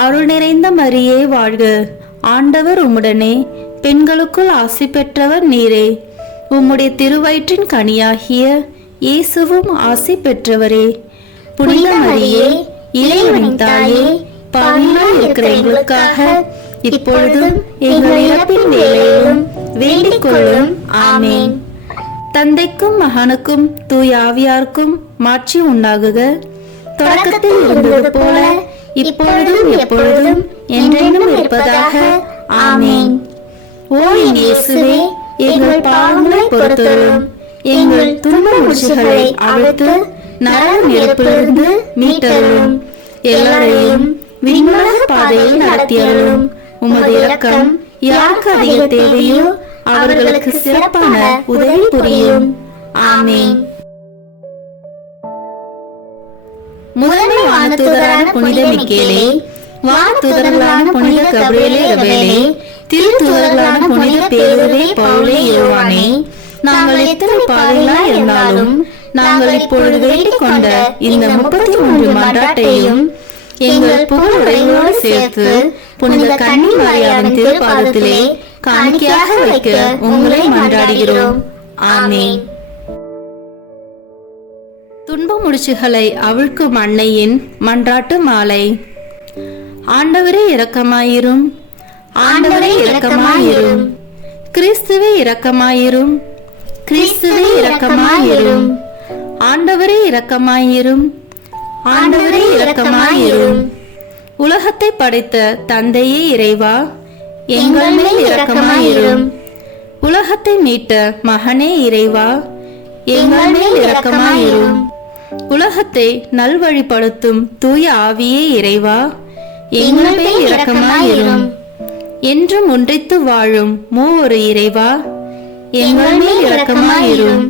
அருள் நிறைந்த மரியே வாழ்க, ஆண்டவர் உம்முடனே, பெண்களுக்குள் ஆசி பெற்றவர் நீரே. உம்முடைய திருவயிற்றின் கனியாகிய இயேசுவும் ஆசி பெற்றவரே. புனித மரியே, இறைவனின் தாயே, பாவிகளாய் இருக்கிற எங்களுக்காக இப்பொழுதும் எங்கள் இறப்பின் வேளையிலும் வேண்டிக் கொள்ளும். ஆமீன். தந்தைக்கும் மகனுக்கும் தூய ஆவியாருக்கும் மாட்சி உண்டாகுக. தொடக்கத்தில் இருந்தது போல இப்பொழுதும் எப்பொழுதும் என்றென்றும் இருப்பதாக. ஆமீன். ஓ என் இயேசுவே, எங்கள் பாவங்களை பொறுத்தருளும். எங்கள் துன்ப முடிச்சுகளை அவிழ்த்து நரக நெருப்பிலிருந்து மீட்டருளும். எல்லாரையும் விண்ணுலக பாதையில் நடத்தியருளும். உமது இரக்கம் யாருக்கு அதிக தேவையோ அவர்களுக்கு சிறப்பான உதவி புரியும். ஆமீன். முதன்மை வானதூதரான புனித மிக்கேலே, வானதூதர்களான புனித கபிரியேலே ரபேலே, திருத்தூதர்களான புனித பேதுருவே, பவுலே, யோவானே, நாங்கள் எத்தனை பாவிகளாய் இருந்தாலும் நாங்கள் இப்பொழுது வேண்டிக் கொண்ட இந்த 33 மன்றாட்டையும் எங்கள் புகழ் உரைகளோடு சேர்த்து புனித கன்னி மரியாவின் திருப்பாதத்திலே காணிக்கையாக வைக்க உங்களை மன்றாடுகிறோம். ஆமீன். துன்ப முடிச்சுகளை அவிழ்க்கும் அன்னையின் மன்றாட்டு மாலை. ஆண்டவரே இரக்கமாயிரும், ஆண்டவரே இரக்கமாயிரும், கிறிஸ்துவே இரக்கமாயிரும், கிறிஸ்துவே இரக்கமாயிரும், ஆண்டவரே இரக்கமாயிரும், ஆண்டவரே இரக்கமாயிரும். உலகத்தை படைத்த தந்தையே இறைவா, எங்கள் மேல் இரக்கமாயிரும். உலகத்தை மீட்ட மகனே இறைவா, எங்கள் மேல் இரக்கமாயிரும். உலகத்தை நல்வழிப்படுத்தும் தூய ஆவியே இறைவா, எங்கள் மேல் இரக்கமாயிரும். என்றும் ஒன்றித்து வாழும் மூவொரு இறைவா, எங்கள் மேல் இரக்கமாயிரும்.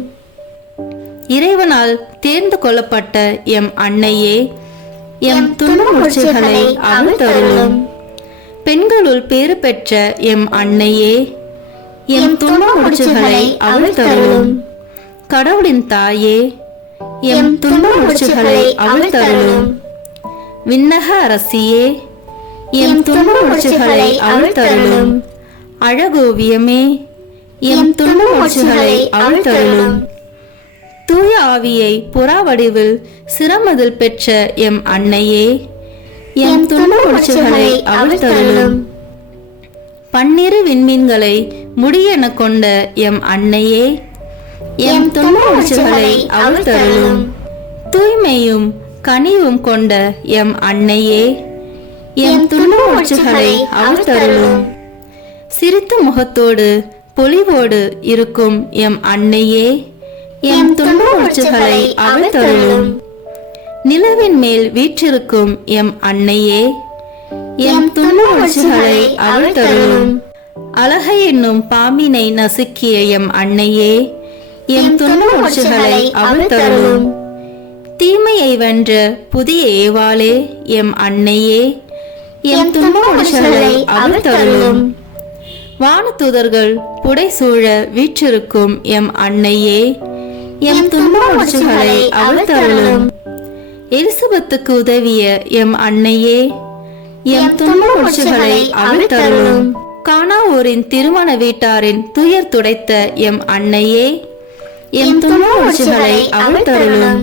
இறைவனால் தேர்ந்து கொள்ளப்பட்ட எம் அன்னையே, எம் துன்ப முடிச்சுகளை அவிழ்த்தருளும். பெண்களுள் பேறு பெற்ற எம் அன்னையே, எம் துன்ப முடிச்சுகளை அவிழ்த்தருளும். கடவுளின் தாயே, எம் துன்ப முடிச்சுகளை அவிழ்த்தருளும். விண்ணக அரசியே, எம் துன்ப முடிச்சுகளை அவிழ்த்தருளும். அழகோவியமே, எம் துன்ப முடிச்சுகளை அவிழ்த்தருளும். தூய ஆவியை புறா வடிவில் சிரமதில் பெற்ற எம் அன்னையே, எம் துன்ப முடிச்சுகளை அவிழ்த்தருளும். பன்னிரு விண்மீன்களை முடியென கொண்ட எம் அன்னையே, எம் துன்ப முடிச்சுகளை அவிழ்த்தருளும். தூய்மையும் கனிவும் கொண்ட எம் அன்னையே, எம் துன்ப முடிச்சுகளை அவிழ்த்தருளும். சிரித்த முகத்தோடு பொலிவோடு இருக்கும் எம் அன்னையே, எம் துன்ப முடிச்சுகளை அவிழ்த்தருளும். நிலவின் மேல் வீற்றிருக்கும் எம் அன்னையே, எம் துன்ப முடிச்சுகளை அவிழ்த்தருளும். அழகை என்னும் பாம்பினை நசுக்கிய எம் அன்னையே, எம் துன்ப முடிச்சுகளை அவிழ்த்தருளும். தீமையை வென்ற புதிய ஏவாளே எம் அன்னையே, எம் துன்ப முடிச்சுகளை அவிழ்த்தருளும். வானதூதர்கள் புடைசூழ வீற்றிருக்கும் எம் அன்னையே, எம் துன்ப முடிச்சுகளை அவிழ்த்தருளும். எலிசபெத்துக்கு உதவிய எம் அன்னையே, எம் துன்ப முடிச்சுகளை அவிழ்த்தருளும். கானாவூரின் திருமண வீட்டாரின் துயர் துடைத்த எம் அன்னையே, எம் துன்ப முடிச்சுகளை அவிழ்த்தருளும்.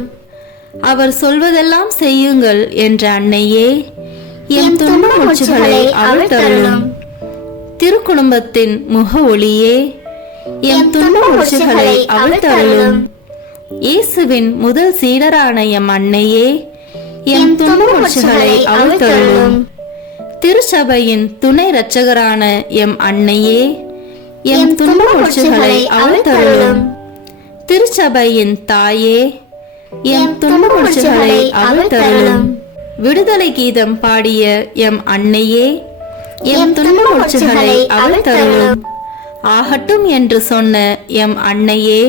அவர் சொல்வதெல்லாம் செய்யுங்கள் என்ற அன்னையே, எம் துன்ப முடிச்சுகளை அவிழ்த்தருளும். திருக்குடும்பத்தின் முக ஒளியே, எம் துன்ப முடிச்சுகளை அவிழ்த்தருளும். இயேசுவின் முதல் சீடரான எம் அன்னையே, எம் துன்ப முடிச்சுகளை அவிழ்த்தருளும். திருச்சபையின் துணை இரட்சகரான எம் அன்னையே, எம் துன்ப முடிச்சுகளை அவிழ்த்தருளும். திருச்சபையின் தாயே, எம் துன்ப முடிச்சுகளை அவிழ்த்தருளும். விடுதலை கீதம் பாடிய எம் அன்னையே, எம் துன்ப முடிச்சுகளை அவிழ்த்தருளும். ஆகட்டும் என்று சொன்ன எம் அன்னையே,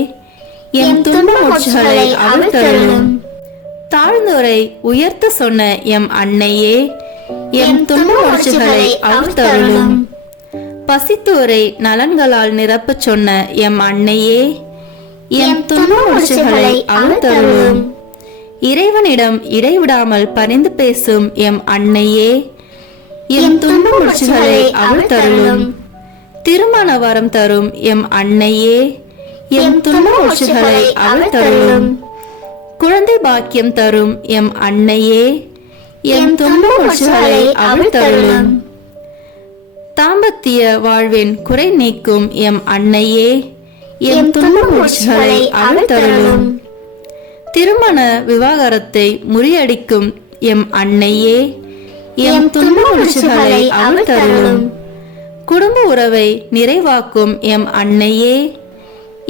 எம் துன்ப மூச்சுகளை அவிழ்த்தருளும். தாழ்ந்தோரை உயர்த்த சொன்ன எம் அன்னையே, எம் துன்ப மூச்சுகளை அவிழ்த்தருளும். பசித்தோரை நலன்களால் நிரப்பச் சொன்ன எம் அன்னையே, எம் துன்ப மூச்சுகளை அவிழ்த்தருளும். இறைவனிடம் இடைவிடாமல் பரிந்து பேசும் எம் அன்னையே, எம் துன்ப மூச்சுகளை அவிழ்த்தருளும். திருமண வரம் தரும் எம் அன்னையே, எம் துன்ப மூச்சுகளை அவிழ்த்தருளும். குழந்தை பாக்கியம் தரும் எம் அன்னையே, எம் துன்ப மூச்சுகளை அவிழ்த்தருளும். தாம்பத்திய வாழ்வின் குறை நீக்கும் எம் அன்னையே, எம் துன்ப மூச்சுகளை அவிழ்த்தருளும். திருமண விவாகரத்தை முறியடிக்கும் எம் அன்னையே, எம் துன்ப மூச்சுகளை அவிழ்த்தருளும். குடும்ப உறவை நிறைவாக்கும் எம் அன்னையே,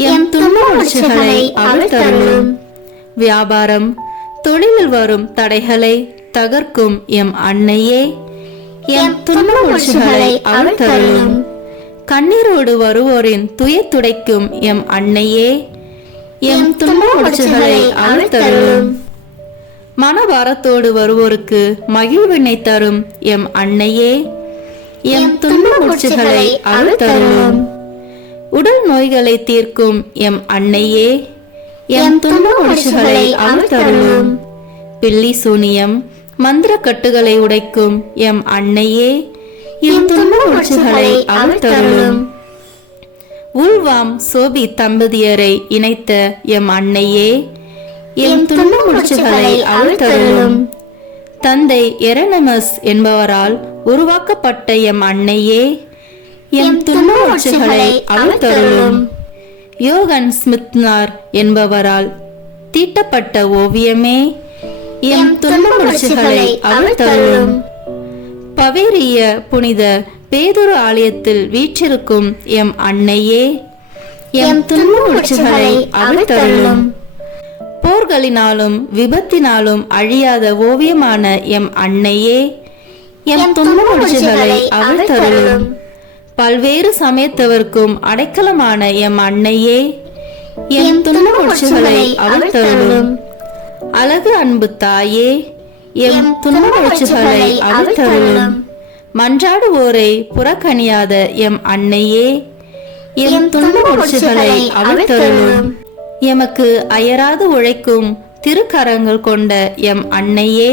எம் துன்ப மூச்சுகளை அவிழ்த்தருளும். வியாபாரம் தொழிலில் வரும் தடைகளை தகர்க்கும் எம் அன்னையே, எம் துன்ப மூச்சுகளை அவிழ்த்தருளும். கண்ணீரோடு வருவோரின் துயர் துடைக்கும் எம் அன்னையே, எம் துன்ப மூச்சுகளை அவிழ்த்தருளும். மனபாரத்தோடு வருவோருக்கு மகிழ்வினை தரும் எம் அன்னையே, எம் துன்ப மூச்சுகளை அவிழ்த்தருளும். உடல் நோய்களை தீர்க்கும் எம் அன்னையே, எம் துன்ப மூச்சுகளை அவிழ்த்தருளும். பில்லி சூனியம் மந்திர கட்டுகளை உடைக்கும் எம் அன்னையே, எம் துன்ப மூச்சுகளை அவிழ்த்தருளும். உள்வாம் சோபி தம்பதியரை இணைத்த எம் அன்னையே, எம் துன்ப மூச்சுகளை அவிழ்த்தருளும். தந்தை எரனமஸ் என்பவரால் உருவாக்கப்பட்ட எம் அன்னையே, எம் துன்ப மூச்சுகளை அவிழ்த்தருளும். யோகன் ஸ்மித்னார் என்பவரால் தீட்டப்பட்ட ஓவியமே, எம் துன்ப மூச்சுகளை அவிழ்த்தருளும். பவேரிய புனித பேதுரு ஆலயத்தில் வீற்றிருக்கும் எம் அன்னையே, எம் துன்ப மூச்சுகளை அவிழ்த்தருளும். போர்களினாலும் விபத்தினாலும் அழியாத ஓவியமான எம் அன்னையே, எம் துன்ப மூச்சுகளை அவிழ்த்தருளும். பல்வேறு சமயத்தவர்க்கும் அடைக்கலமான எம் அன்னையே, எம் துன்ப மூச்சுகளை அவிழ்த்தருளும். அழகு அன்பு தாயே, எம் துன்ப மூச்சுகளை அவிழ்த்தருளும். மன்றாடுவோரை புறக்கணியாத எம் அன்னையே, எம் துன்ப மூச்சுகளை அவிழ்த்தருளும். எமக்கு அயராது உழைக்கும் திருக்கரங்கள் கொண்ட எம் அன்னையே,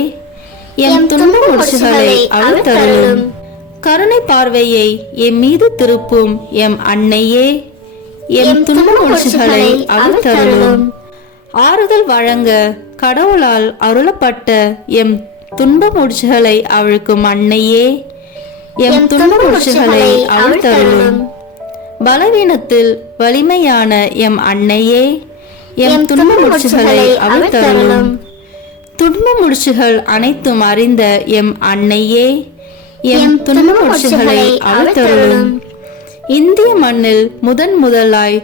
எம் துன்ப மூச்சுகளை அவிழ்த்தருளும். கருணை பார்வையை எம் மீது திருப்பும் எம் அன்னையே, எம் துன்ப மூச்சுகளை அவிழ்த்தருளும். ஆறுதல் வழங்க கடவுளால் அருளப்பட்ட எம் துன்ப மூச்சுகளை அவிழ்க்கும் அன்னையே, எம் துன்ப மூச்சுகளை அவிழ்த்தருளும். பலவீனத்தில் வலிமையான எம் அன்னையே, எம் துன்ப மூச்சுகளை அவிழ்த்தருளும். துன்ப மூச்சுகள் அனைத்தும் அறிந்த எம் அன்னையே, எம் துன்ப மூச்சுகளை அவிழ்த்தருளும். இந்திய மண்ணில் முதலாய்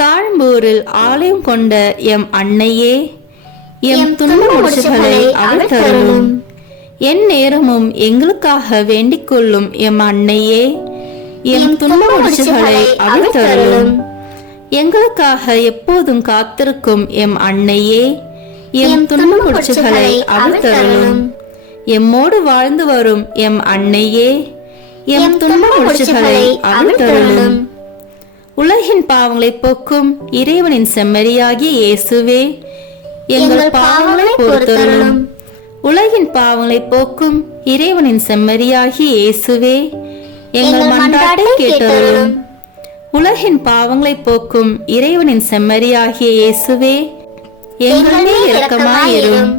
தாழ்ம்பூரில் ஆலயம் கொண்ட எம் அன்னையே, எம் துன்ப மூச்சுகளை அவிழ்த்தருளும். என் நேரமும் எங்களுக்காக வேண்டிக் கொள்ளும் எம் அன்னையே, எம் துன்ப மூச்சுகளை அவிழ்த்தருளும். எங்களுக்காக எப்போதும் காத்திருக்கும் எம் அன்னையே, எம் துன்ப மூச்சுகளை அவிழ்த்தருளும். எம்மோடு வாழ்ந்து வரும் எம் அன்னையே, எம் துன்ப மூச்சுகளை அவிழ்த்தருளும். உலகின் பாவங்களை போக்கும் இறைவனின் செம்மறியாகிய இயேசுவே, எங்கள் பாவங்களை பொறுத்தருளும். உலகின் பாவங்களை போக்கும் இறைவனின் செம்மறியாகிய இயேசுவே, எங்கள் மன்றாட்டை கேட்டருளும். உலகின் பாவங்களை போக்கும் இறைவனின் செம்மறியாகிய இயேசுவே, எங்கள் மேல் இரக்கமாயிரும்.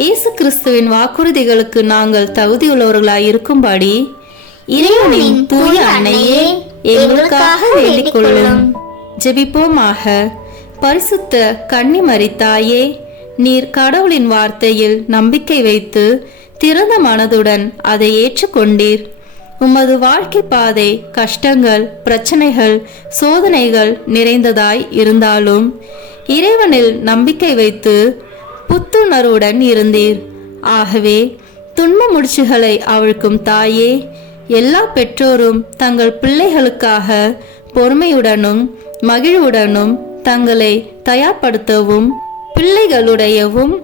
இயேசு கிறிஸ்துவின் வாக்குறுதிகளுக்கு நாங்கள் தகுதியுள்ளவர்களாய் இருக்கும்படி இறைவனின் தூய அன்னையே, எங்களுக்காக வேண்டிக் கொள்ளும். ஜெபிப்போமாக. பரிசுத்த கன்னிமரி தாயே, நீர் கடவுளின் வார்த்தையில் நம்பிக்கை வைத்து திறந்த மனதுடன் அதை ஏற்றுக்கொண்டீர். உமது வாழ்க்கை பாதை கஷ்டங்கள், பிரச்சனைகள், சோதனைகள் நிறைந்ததாய் இருந்தாலும் இறைவனில் நம்பிக்கை வைத்து புத்துணர்வுடன் இருந்தீர். ஆகவே துன்ப முடிச்சுகளை அவிழ்க்கும் தாயே, எல்லா பெற்றோரும் தங்கள் பிள்ளைகளுக்காக பொறுமையுடனும் மகிழ்வுடனும் தங்களை தயார்படுத்தவும் பிள்ளைகளுடையவும்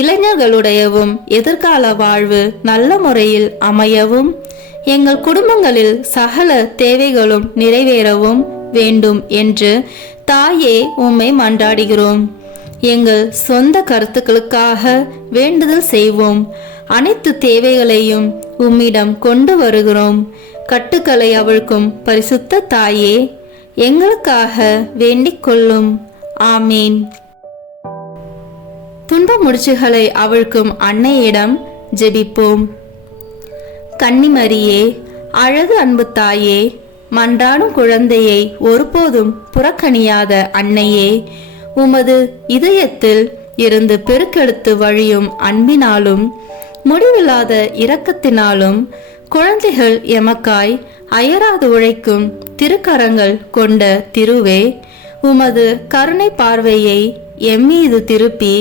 இளைஞர்களுடையவும் எதிர்கால வாழ்வு நல்ல முறையில் அமையவும் எங்கள் குடும்பங்களில் சகல தேவைகளும் நிறைவேறவும் வேண்டும் என்று தாயே உம்மை மன்றாடுகிறோம். எங்கள் சொந்த கருத்துக்களுக்காக வேண்டுதல் செய்வோம். அனைத்து தேவைகளையும் உம்மிடம் கொண்டு வருகிறோம். கட்டுக்களை அவிழ்க்கும் பரிசுத்த தாயே, எங்களுக்காக வேண்டிக் கொள்ளும். ஆமீன். துன்ப முடிச்சுகளை அவிழ்க்கும் அன்னையிடம் ஜெபிப்போம். கன்னிமரியே, அழகு அன்பு தாயே, மன்றாடும் குழந்தையை ஒருபோதும் புறக்கணியாத அன்னையே, உமது இதயத்தில் இருந்து பெருக்கெடுத்து வழியும் அன்பினாலும் முடிவில்லாத இரக்கத்தினாலும் குழந்தைகள் எமக்காய் அயராது உழைக்கும் திருக்கரங்கள் கொண்ட திருவே, உமது கருணை பார்வையை எம்மீது திருப்பி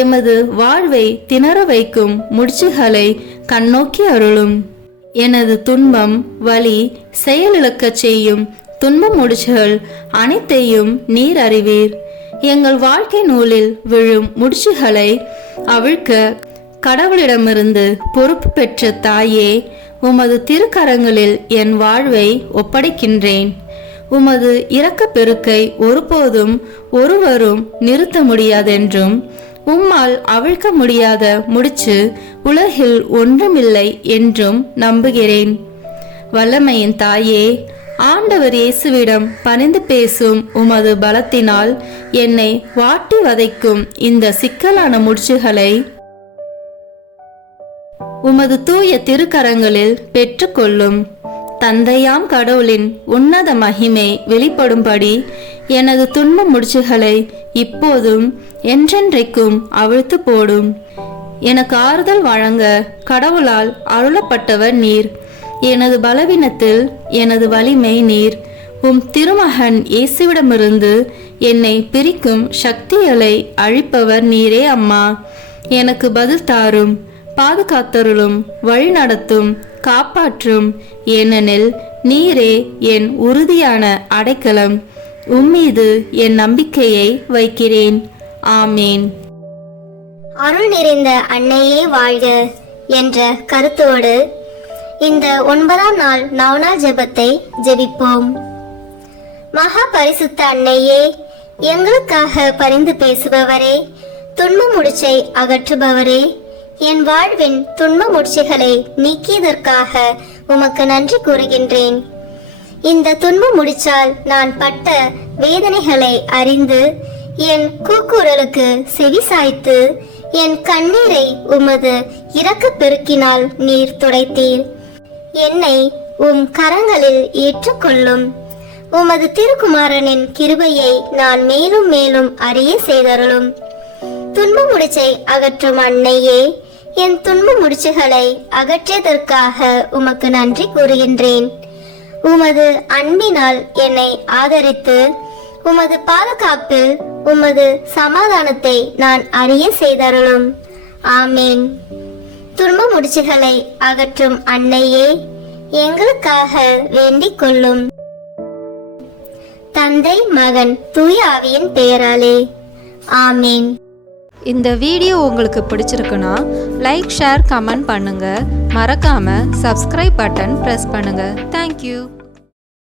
எமது வாழ்வை திணற வைக்கும் முடிச்சுகளை கண்ணோக்கி அருளும். எனது துன்பம் வலி செயலிழக்கச் செய்யும் துன்ப முடிச்சுகள் அனைத்தையும் நீர் அறிவீர். எங்கள் வாழ்க்கை நூலில் விழும் முடிச்சுகளை அவிழ்க்க கடவுளிடமிருந்து பொறுப்பு பெற்ற தாயே, உமது திருக்கரங்களில் என் வாழ்வை ஒப்படைக்கின்றேன். உமது இரக்கப் பெருக்கை ஒருபோதும் ஒருவரும் நிறுத்த முடியாதென்றும் உம்மால் அவிழ்க்க முடியாத முடிச்சு உலகில் ஒன்றுமில்லை என்றும் நம்புகிறேன். வல்லமையின் தாயே, ஆண்டவர் இயேசுவிடம் பணிந்து பேசும் உமது பலத்தினால் என்னை வாட்டி வதைக்கும் இந்த சிக்கலான முடிச்சுகளை உமது தூய திருக்கரங்களில் பெற்றுக்கொள்ளும். தந்தையாம் கடவுளின் உன்னத மகிமை வெளிப்படும்படி எனது துன்ப முடிச்சுகளை இப்போதும் என்றென்றைக்கும் அவிழ்த்து போடும். எனக்கு ஆறுதல் வழங்க கடவுளால் அருளப்பட்டவர் நீர். எனது பலவீனத்தில் எனது வலிமை நீர். உம் திருமகன் இயேசுவிடமிருந்து என்னை பிரிக்கும் சக்திகளை அழிப்பவர் நீரே அம்மா. எனக்கு பதில் தாரும், பாதுகாத்தருளும், வழி நடத்தும், காப்பாற்றும். ஏனெனில் நீரே என் உறுதியான அடைக்கலம். உம்மீது என் நம்பிக்கையை வைக்கிறேன். ஆமேன். அருள் நிறைந்த அன்னையே வாழ்க என்ற கருத்தோடு இந்த 9ஆம் நாள் நவநாள் ஜெபத்தை ஜெபிப்போம். மகா பரிசுத்த அன்னையே, எங்களுக்காக பரிந்து பேசுபவரே, துன்ப முடிச்சை அகற்றுபவரே, என் வாழ்வின் துன்ப முடிச்சுகளை நீக்கியதற்காக உமக்கு நன்றி கூறுகின்றேன். இந்த துன்ப முடிச்சால் நான் பட்ட வேதனைகளை அறிந்து என் கூக்குரலுக்கு செவி சாய்த்து என் கண்ணீரை உமது இரக்கப் பெருக்கினால் நீர் துடைத்தீர். என்னை உம் கரங்களில் ஏற்றுக்கொள்ளும். உமது திருக்குமாரனின் கிருபையை நான் மேலும் மேலும் அறிய செய்தருளும். துன்ப முடிச்சை அகற்றும் அன்னையே, என் துன்ப முடிச்சுகளை அகற்றியதற்காக உமக்கு நன்றி கூறுகின்றேன். உமது அன்பினால் என்னை ஆதரித்து உமது பாதுகாப்பில் உமது சமாதானத்தை நான் அறிய செய்தருளும். ஆமேன். துன்ப முடிச்சுகளை அகற்றும் அன்னையே, எங்களுக்காக வேண்டிக் கொள்ளும். தந்தை, மகன், தூய ஆவியின் பெயராலே. ஆமேன். இந்த வீடியோ உங்களுக்கு பிடிச்சிருக்குன்னா லைக், ஷேர், கமெண்ட் பண்ணுங்க. மறக்காம சப்ஸ்கிரைப் பட்டன் பிரஸ் பண்ணுங்க. தேங்க்யூ.